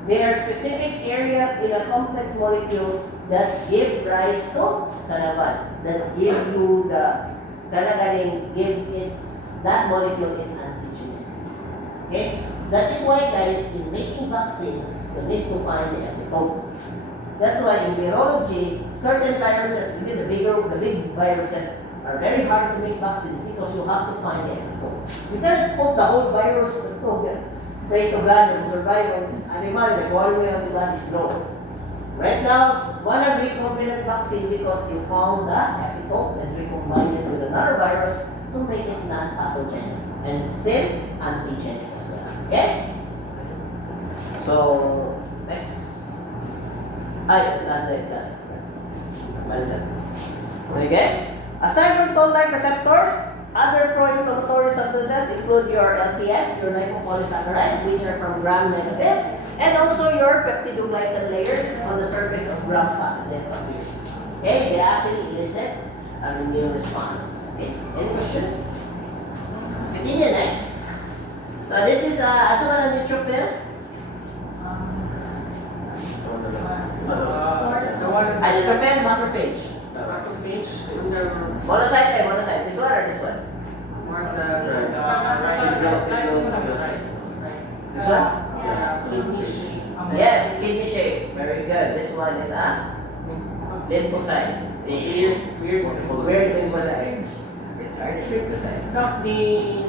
There are specific areas in a complex molecule that give rise to that give you the that molecule is antigenicity. Okay? That is why, guys, in making vaccines, you need to find the epitope. That's why in virology, certain viruses, the big viruses, are very hard to make vaccines because you have to find the epitope. You can't put the whole virus to pray to God to survive on animal, like one way of the antibodies. No. Right now, one of the recombinant vaccine because you found the epitope and recombined it with another virus to make it non-pathogenic and still antigenic as well. Okay? So, next. Last. Okay? Aside from toll-like receptors, other pro-inflammatory substances include your LPS, your lipopolysaccharide, which are from gram-negative, and also your peptidoglycan layers on the surface of gram-positive bacteria. Okay, they actually elicit an immune response. Okay, any questions? Continue next. So this is a neutrophil. Neutrophil, macrophage. Macrophage. Monocyte. This one or this one? This one? Yes, kidney shape. Very good. This one is a lymphocyte. Weird lymphocyte. Retarded lymphocyte. Doc, the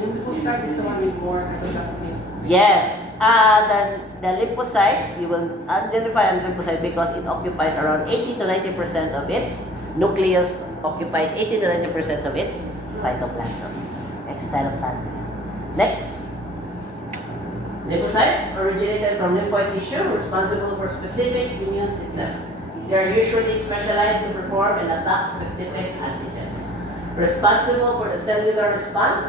lymphocyte is the one with more cytoplasmic. Yes. The lymphocyte, you will identify a lymphocyte because it occupies around 80 to 90% of its nucleus, occupies 80 to 90% of its cytoplasm. Cytoplasm. Next. Lymphocytes originated from lymphoid tissue, responsible for specific immune systems. They are usually specialized to perform and attack specific antigens. Responsible for the cellular response,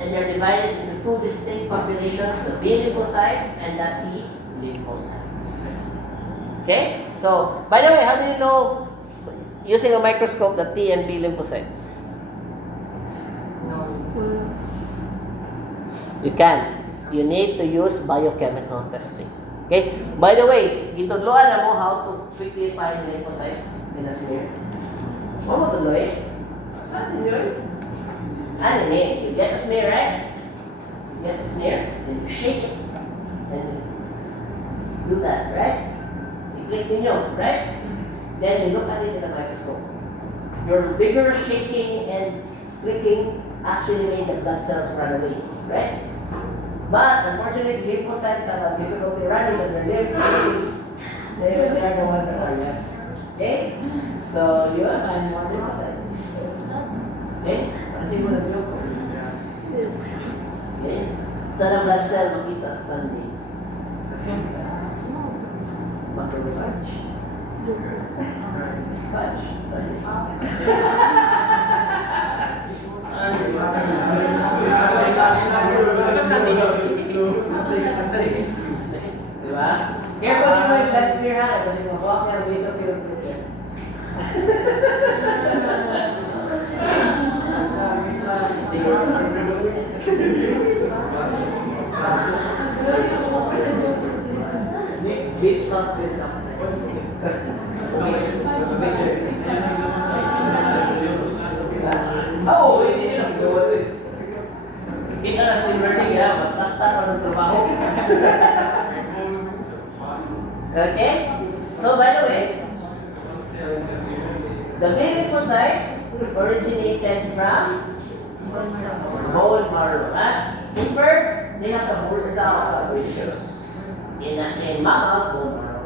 and they're divided into two distinct populations, the B lymphocytes and the T lymphocytes. Okay? So, by the way, how do you know using a microscope the T and B lymphocytes? You can. You need to use biochemical testing. Okay? By the way, gitudloan na mo how to quickly find lymphocytes in a smear. Ano mo tuloy? Saan yun? Animate. You get the smear, right? You get the smear, then you shake it, and you do that, right? You flick ninyo, right? Then you look at it in the microscope. Your bigger shaking and flicking actually made the blood cells run away, right? But unfortunately, lymphocytes have a difficulty running because they're they are the ones that are left. Okay? So you will find more lymphocytes. Okay? Pansin mo na joke. Okay? Saan ang blood cell makita sa Sunday? Macrophage. Fudge. Sorry. Diba? Careful din mo yung blood smear ha, kasi kung hawak niya ang basophil platelets. Beat thoughts will come. Oh, hindi nyo lang gawa this. Kita na still learning ya, magtaktak pa ng trabaho. Okay? So by the way, the lymphocytes originated from bone marrow. In birds, they have the bursa of Fabricius. In mammals, bone marrow.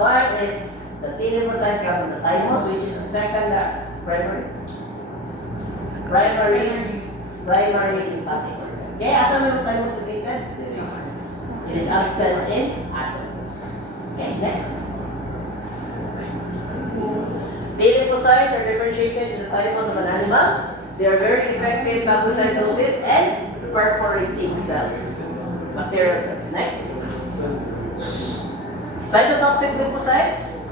One is the T lymphocyte come from the thymus, which is the second primary lymphatic organ. Okay, asan mo yung thymus located? It is absent in adults. Okay, next. T lymphocytes are differentiated in the thymus of an animal. They are very effective phagocytosis and perforating cells. Bacterial cells. Next. Cytotoxic lymphocytes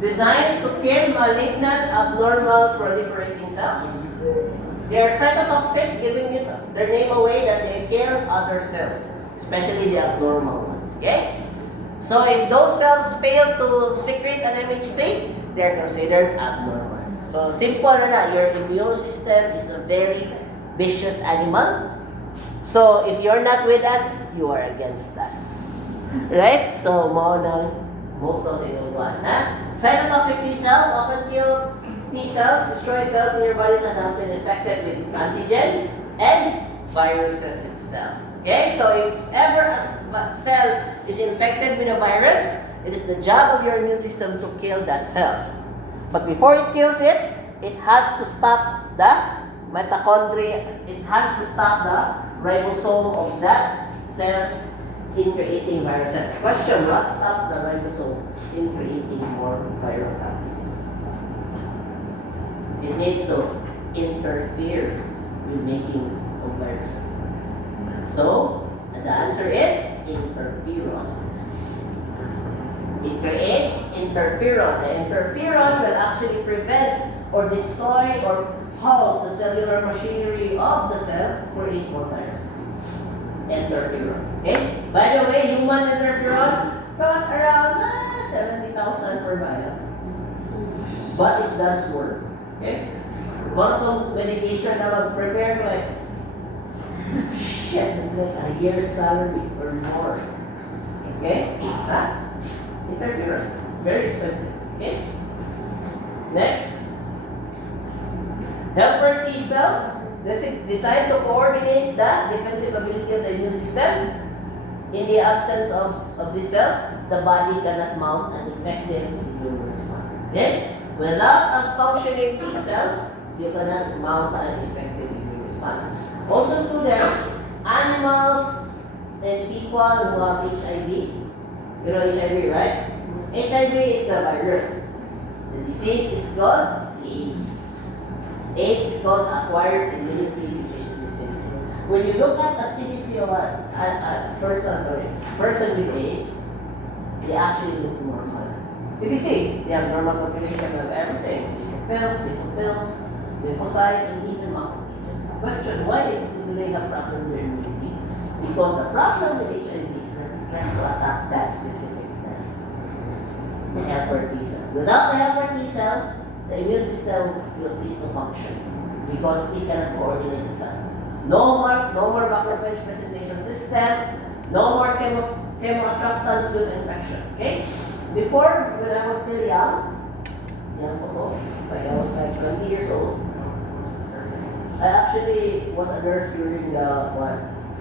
designed to kill malignant abnormal proliferating cells. They are cytotoxic, giving it their name away that they kill other cells, especially the abnormal ones. Okay? So if those cells fail to secrete an MHC, they are considered abnormal. So simple na, your immune system is a very vicious animal. So if you're not with us, you are against us. Right? So mao nang motto sa inyong buwan, ha? Cytotoxic T cells often kill T cells, destroy cells in your body that have been infected with antigen and viruses itself. Okay? So if ever a cell is infected with a virus, it is the job of your immune system to kill that cell. But before it kills it, it has to stop the mitochondria, it has to stop the ribosome of that cell in creating viruses. Question, what stops the ribosome in creating more viral copies? It needs to interfere with making of viruses. So, the answer is interferon. It creates interferon. The interferon will actually prevent or destroy or halt the cellular machinery of the cell to create more viruses. Interferon. Okay? By the way, human interferon costs around 70,000 per vial. But it does work. Okay? One of medication na mag-prepare ko shit, it's like a year's salary or more. Okay? Huh? Interferon. Very expensive. Okay? Next. Helper T cells designed to coordinate the defensive ability of the immune system. In the absence of these cells, the body cannot mount an effective immune response. Okay? Without a functioning T cell, you cannot mount an effective immune response. Also students, animals and people who have HIV, you know HIV, right? HIV is the virus. The disease is called AIDS. AIDS is called acquired immunity deficiency syndrome. When you look at the CDC of a person with AIDS, they actually look normal. CDC, they have normal population of everything: neutrophils, basophils, lymphocytes, and even macrophages. Question: why do they have problem with immunity? Because the problem with HIV is that it tends to attack that specific cell, the helper T cell. Without the helper T cell, the immune system will cease to function. because it cannot coordinate itself. No more macrophage presentation system, no more chemoattractants due to infection. Okay? Before, when I was still young po, like I was like 20 years old, I actually was a nurse during the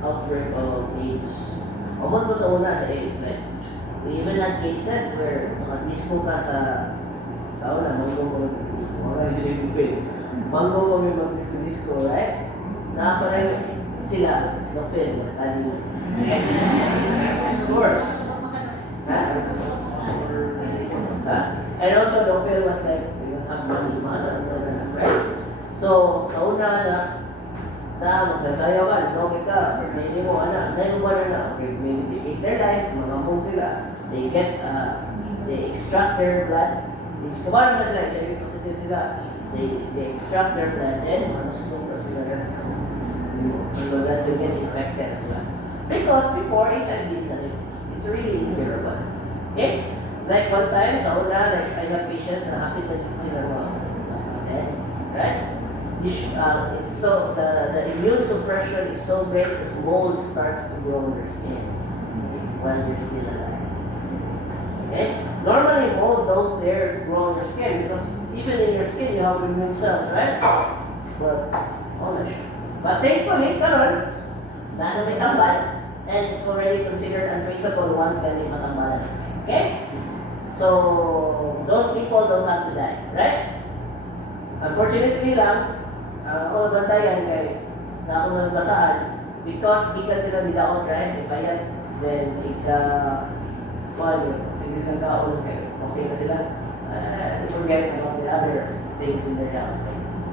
outbreak of AIDS. Umot mo sa una sa AIDS, right? We even had cases where disco ka sa una, manggo mo mag-disco, right? Nakapa na sila, no-film, mag-study mo. Of course. And also, no-film was like, they don't have money, right? So, sa una magsasayaw ka, nagawin ka, birthday mo, dahil na, okay, maybe they take their life, mangamong sila, they extract their blood, kumara na sila, positive sila, they extract their blood, and manusnog na sila so that they get infected as well. Because before HIV it's really incurable. Okay? Like one time, sa una, like I have patients na hapit na dito sila right? It's so the immune suppression is so great that mold starts to grow on their skin while they're still alive. Okay? Normally mold don't dare grow on your skin because even in your skin you have immune cells, right? But thankfully, karon, na may tambal, and it's already considered untraceable once ganyan matambalan. Okay? So those people don't have to die, right? Unfortunately lang, all the time kay sa akong nagbasaan, because gikan sila nidaot, right? Ibayad, then sige silang kaon, okay na sila. Forget about the other things in their health.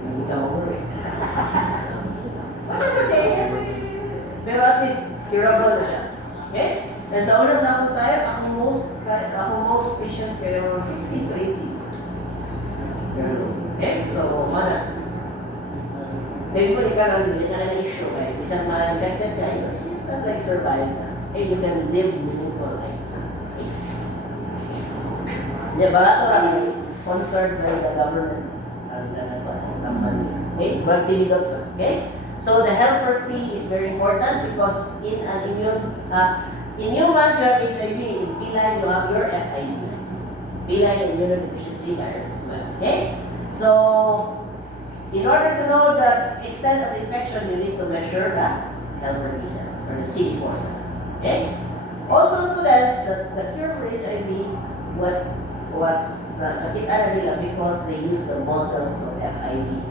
Sige ka mag-worry. But it's okay. Pero at least, curable na siya. Okay? And sa una sa akong time, ako most patients kayo 50 to 80. Okay? So, mana. Thankfully ka lang, hindi na issue kayo. Isang ma-infected ka, you can like survive na. Okay? You can live meaningful lives. Okay? Laboratory sponsored by the government company. Okay? Okay? So the helper T is very important because in humans you have HIV, in feline you have your FIV, feline immunodeficiency virus as well. Okay? So in order to know the extent of infection, you need to measure the helper T cells or the CD4 cells. Okay? Also students, the cure for HIV was nakita na nila because they use the models of FIV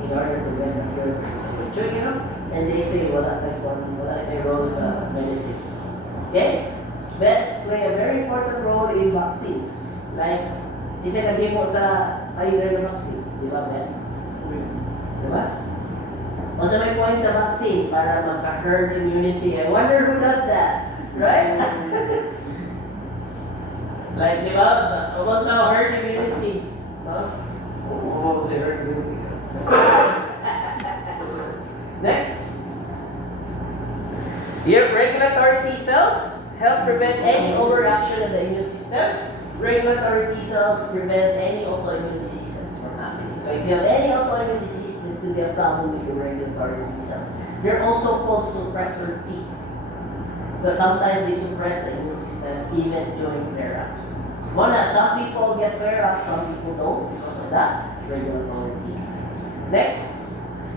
in order to get the cure for HIV. And they say wala tayo role sa medicine. Okay? Vets play a very important role in vaccines. Like, isa naging mo sa Pfizer na vaccine. Di ba, Ben? Di ba? O sa may point sa vaccine para magka-herd immunity. I wonder who does that. Right? Like, di ba? About now, herd immunity. Oo, si herd immunity. Next. Your regulatory T cells help prevent any overreaction of the immune system. Regulatory T cells prevent any autoimmune diseases from happening. So if you have any autoimmune disease, there could be a problem with your regulatory T cells. They're also called suppressor T. Because sometimes they suppress the immune system even during flare-ups. Some people get flare-ups, some people don't because of that regulatory T. Next.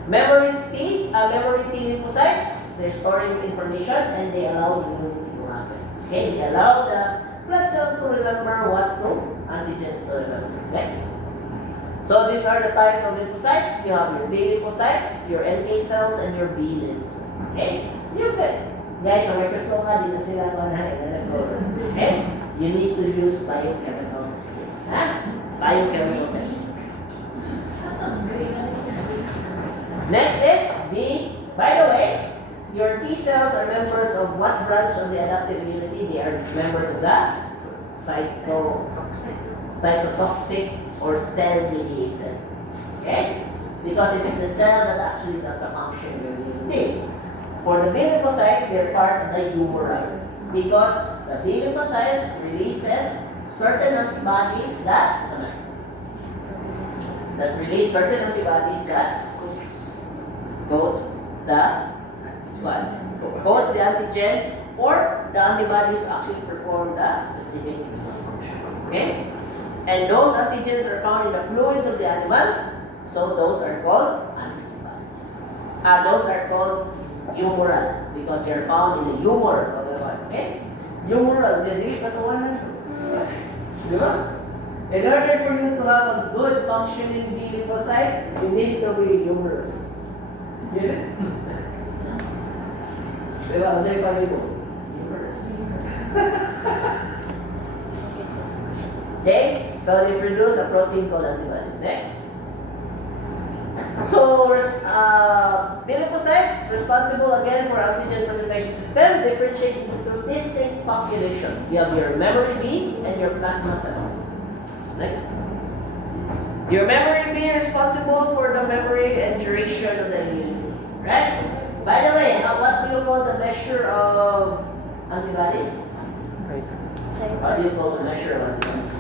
Memory T lymphocytes, they're storing information and they allow immunity to happen. Okay, they allow the blood cells to remember what to, antigens to remember. Next. So these are the types of lymphocytes. You have your T lymphocytes, your NK cells, and your B lymphocytes. Okay? You can, guys, sa microscope ka, di na sila okay? You need to use biochemical testing. Biochemical testing. Next is B. By the way, your T cells are members of what branch of the adaptive immunity? They are members of the cytotoxic or cell-mediated. Okay? Because it is the cell that actually does the function of immunity. For the B lymphocytes, they're part of the humoral. Because the B lymphocytes releases certain antibodies that codes the codes the antigen or the antibodies to actually perform the specific function. Okay? And those antigens are found in the fluids of the animal, so those are called antibodies. Those are called humoral because they are found in the humor of the body. Okay? Humoral, jadi katawan na. Di ba? In order for you to have a good functioning B lymphocyte, you need to be humorous. Get it? Di ba? Ang sa'yo pa rin mo? Humorous. Okay? So they produce a protein called antibodies. Next. So, B lymphocytes, responsible again for antigen presentation system, differentiate into two distinct populations. You have your memory B and your plasma cells. Next. Your memory B responsible for the memory and duration of the immunity. Right? By the way, what do you call the measure of antibodies? What do you call the measure of antibodies?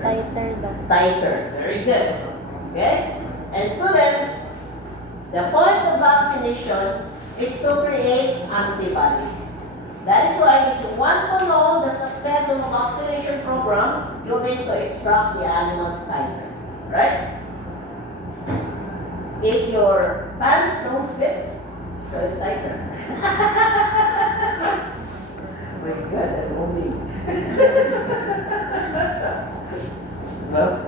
Titer daw. Titers. Very good. Okay? And students, the point of vaccination is to create antibodies. That is why if you want to know the success of a vaccination program, you need to extract the animal's titer. Right? If your pants don't fit, so it's titer. My God, that only. Well,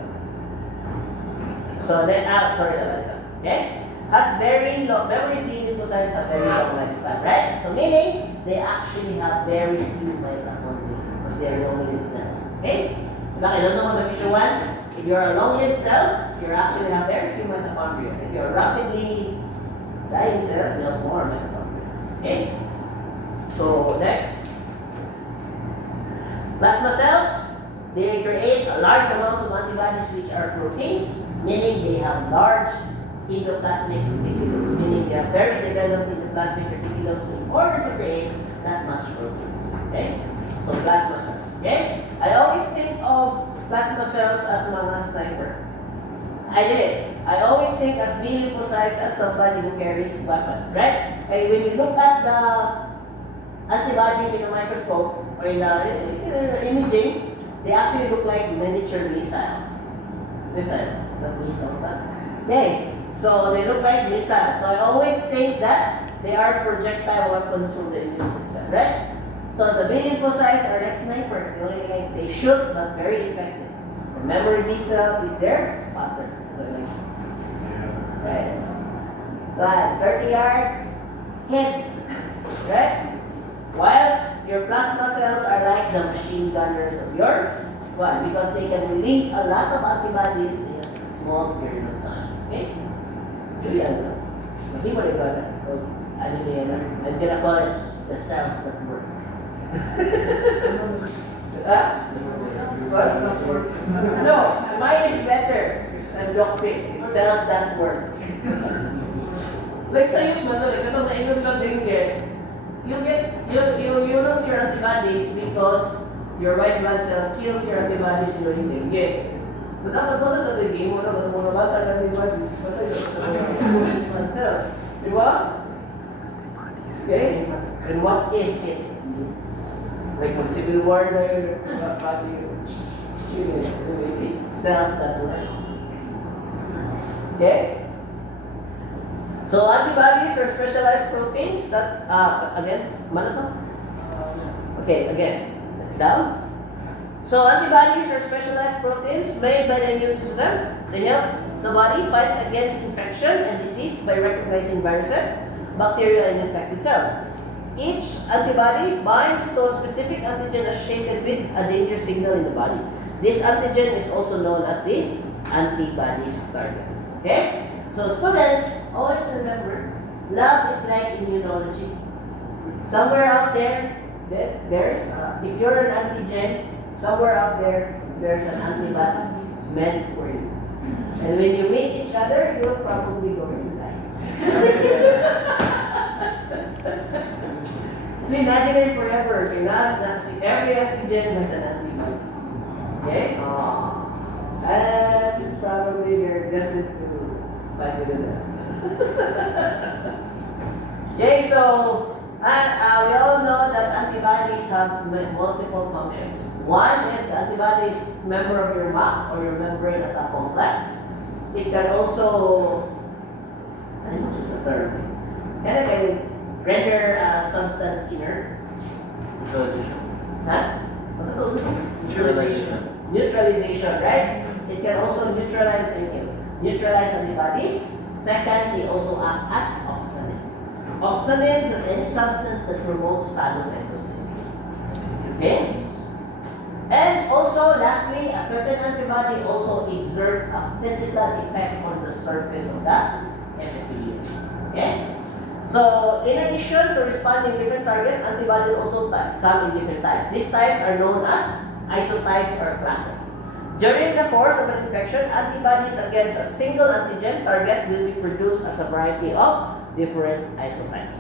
so then, sorry about that. Okay? Has very low, memory B lymphocytes have very long lifespan, right? So meaning, they actually have very few mitochondria because they are long-lived cells. Okay? Diba, kailan naman sa vision 1, if you're a long-lived cell, you actually have very few mitochondria. If you're a rapidly dying cell, you have more mitochondria. Okay? So, next. Plasma cells, they create a large amount of antibodies which are proteins, meaning they have large endoplasmic reticulums, meaning they are very developed endoplasmic reticulums in order to create that much proteins. Okay? So plasma cells. Okay? I always think of plasma cells as mga sniper. I did. I always think as B lymphocytes as somebody who carries weapons, right? And when you look at the antibodies in a microscope or in the imaging, they actually look like miniature missiles. Missiles, not missiles. Okay, so they look like missiles. So I always think that they are projectile weapons from the immune system, right? So the B lymphocytes are like snipers. They shoot, but very effective. The memory B cell is there, spotter. So like, right? Like 30 yards, hit, right? While your plasma cells are like the machine gunners of your body because they can release a lot of antibodies in a small period of time. Okay? Julian, hindi mo rin ba? I'm gonna call it the cells that work. What? No, mine is better. I'm doctrine. It's cells that work. Like sa youth ba ito, like katong na English lang din you lose your antibodies because your white blood cell kills your antibodies during dengue. So dapat po sa dengue mo na mga bata ng antibodies patay sa white blood cells. Di ba? Okay? And what if it's like when Civil War na yung body you see cells that work. Okay? So antibodies are specialized proteins that, again, mana to? Okay, again, down. So antibodies are specialized proteins made by the immune system. They help the body fight against infection and disease by recognizing viruses, bacteria, and infected cells. Each antibody binds to a specific antigen associated with a danger signal in the body. This antigen is also known as the antibody's target. Okay? So students, always remember, lab is like immunology. Somewhere out there, there's, if you're an antigen, somewhere out there, there's an antibody meant for you. And when you meet each other, you're probably going to die. See, imagine it forever. Every antigen has an antibody. Okay? And probably you're destined to fight with it. Okay, so we all know that antibodies have multiple functions. One is the antibody is member of your MAC or your membrane attack complex. It can also, I don't choose a term. It can render a substance inert. Neutralization. Huh? What's it called? Neutralization. Neutralization, right? It can also neutralize antibodies. Second, they also act as oxidants. Oxidants is any substance that promotes phagocytosis. Okay? And also, lastly, a certain antibody also exerts a physical effect on the surface of the epithelium. Okay? So, in addition to responding to different targets, antibodies also come in different types. These types are known as isotypes or classes. During the course of an infection, antibodies against a single antigen target will be produced as a variety of different isotypes.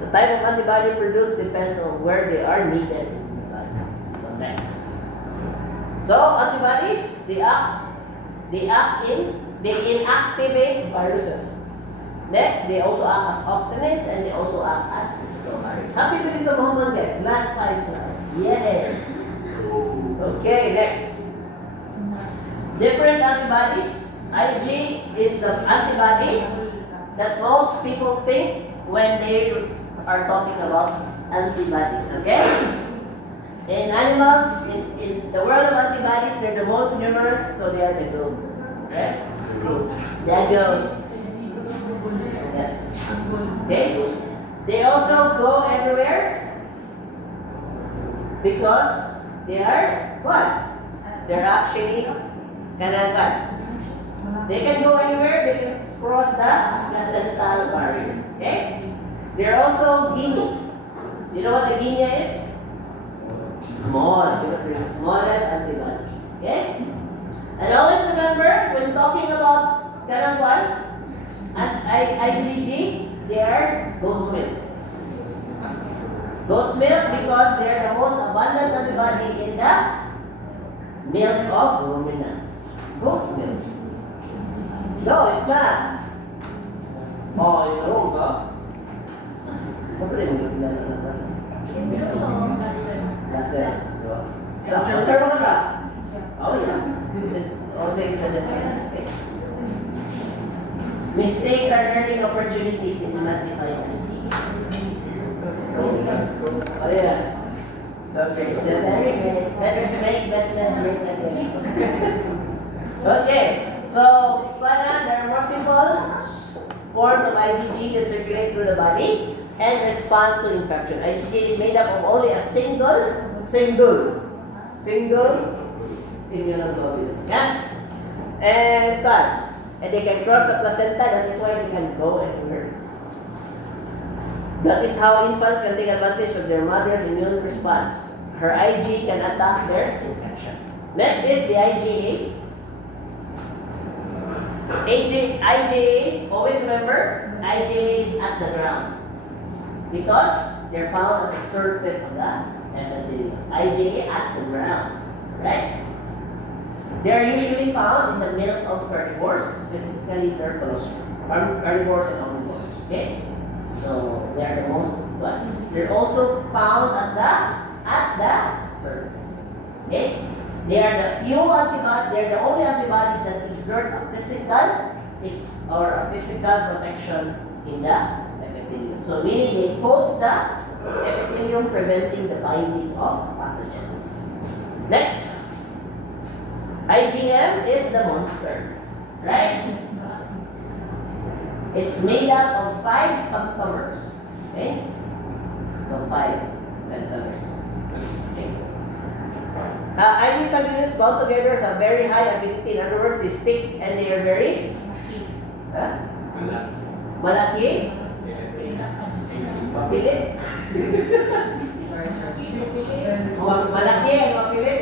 The type of antibody produced depends on where they are needed in the body. So next. So antibodies, they inactivate viruses. Then they also act as oxidants and they also act as physical barriers. Happy to the moment, guys. Last 5 slides. Yeah. Okay, next. Different antibodies. Ig is the antibody that most people think when they are talking about antibodies. Okay? In animals, in the world of antibodies, they're the most numerous, so they are the goats. Right? They are goats. Yes. Okay? They also go everywhere because they are what? They're actually they can go anywhere, they can cross the placental barrier. Okay? They're also guinea. You know what a guinea is? Small, because they're the smallest antibody. Okay? And always remember, when talking about Caravan and IgG, they are goat's milk. Goat's milk because they are the most abundant antibody in the milk of ruminants. Goat's milk. No, it's not. Oh, you're wrong, ka? Siyempre, yung bilang sa natas. Lasers, di ba? Sir, mo ka? Oh, yeah. All things as it is. Mistakes are learning opportunities. They do not define us. Oh, yeah. So very good. Let's make that great again. Okay, so there are multiple forms of IgG that circulate through the body and respond to infection. IgG is made up of only a single immunoglobulin. Yeah? And they can cross the placenta, that is why they can go anywhere. That is how infants can take advantage of their mother's immune response. Her Ig can attack their infection. Next is the IgA. IgA, always remember, IgA is at the ground because they're found at the surface of the epithelium. IgA at the ground, right? They are usually found in the milk of carnivores, specifically their colostrum. Carnivores and omnivores. Okay? So they are the most common. They're also found at the surface. Okay? They are the few antibodies. They are the only antibodies that exert a physical protection in the epithelium. So meaning they coat the epithelium, preventing the binding of pathogens. Next, IgM is the monster, right? It's made up of 5 pentamers. Okay? So 5 pentamers. Okay? IV subunits bound together have very high ability. In other words, they stick and they are very malaki. Mapilit. Malaki and mapilit.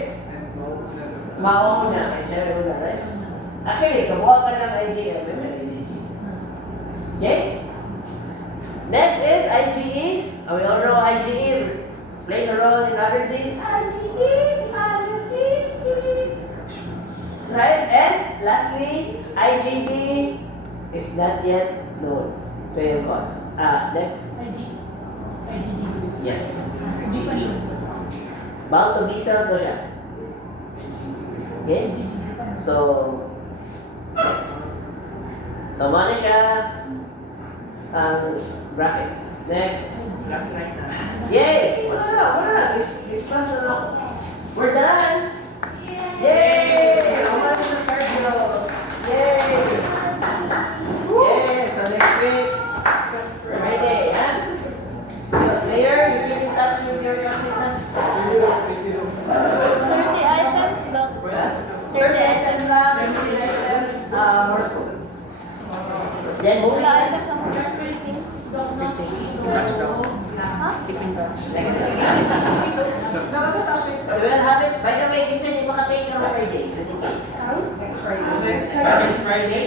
Mauna. Ay siya una, right? Actually, kabuha ka ng IgM. Okay? Next is IgE. We all know IgE plays a role in allergies. IgE. Right? And lastly, IgD is not yet No, training course. Next. IGD group. Yes. Hindi pa siya. Bound to B cells daw siya. Okay? So, next. So, mana siya ang graphics. Next. Last night na. Yay! Wala na. Discuss na lang. We're done! Yay! I want to start yo. Yay! Yay! So next week, Friday, huh? Mayor, you keep in touch with your classmates, huh? 30 items, Doc. 30 items lang, 30 items, more school. Then, moving Wala on. items ang printing. Touch daw. Ha? Keep in touch. We will have it. By the way, minsan hindi makatake ng Friday, just in case. Next Friday. Next Friday.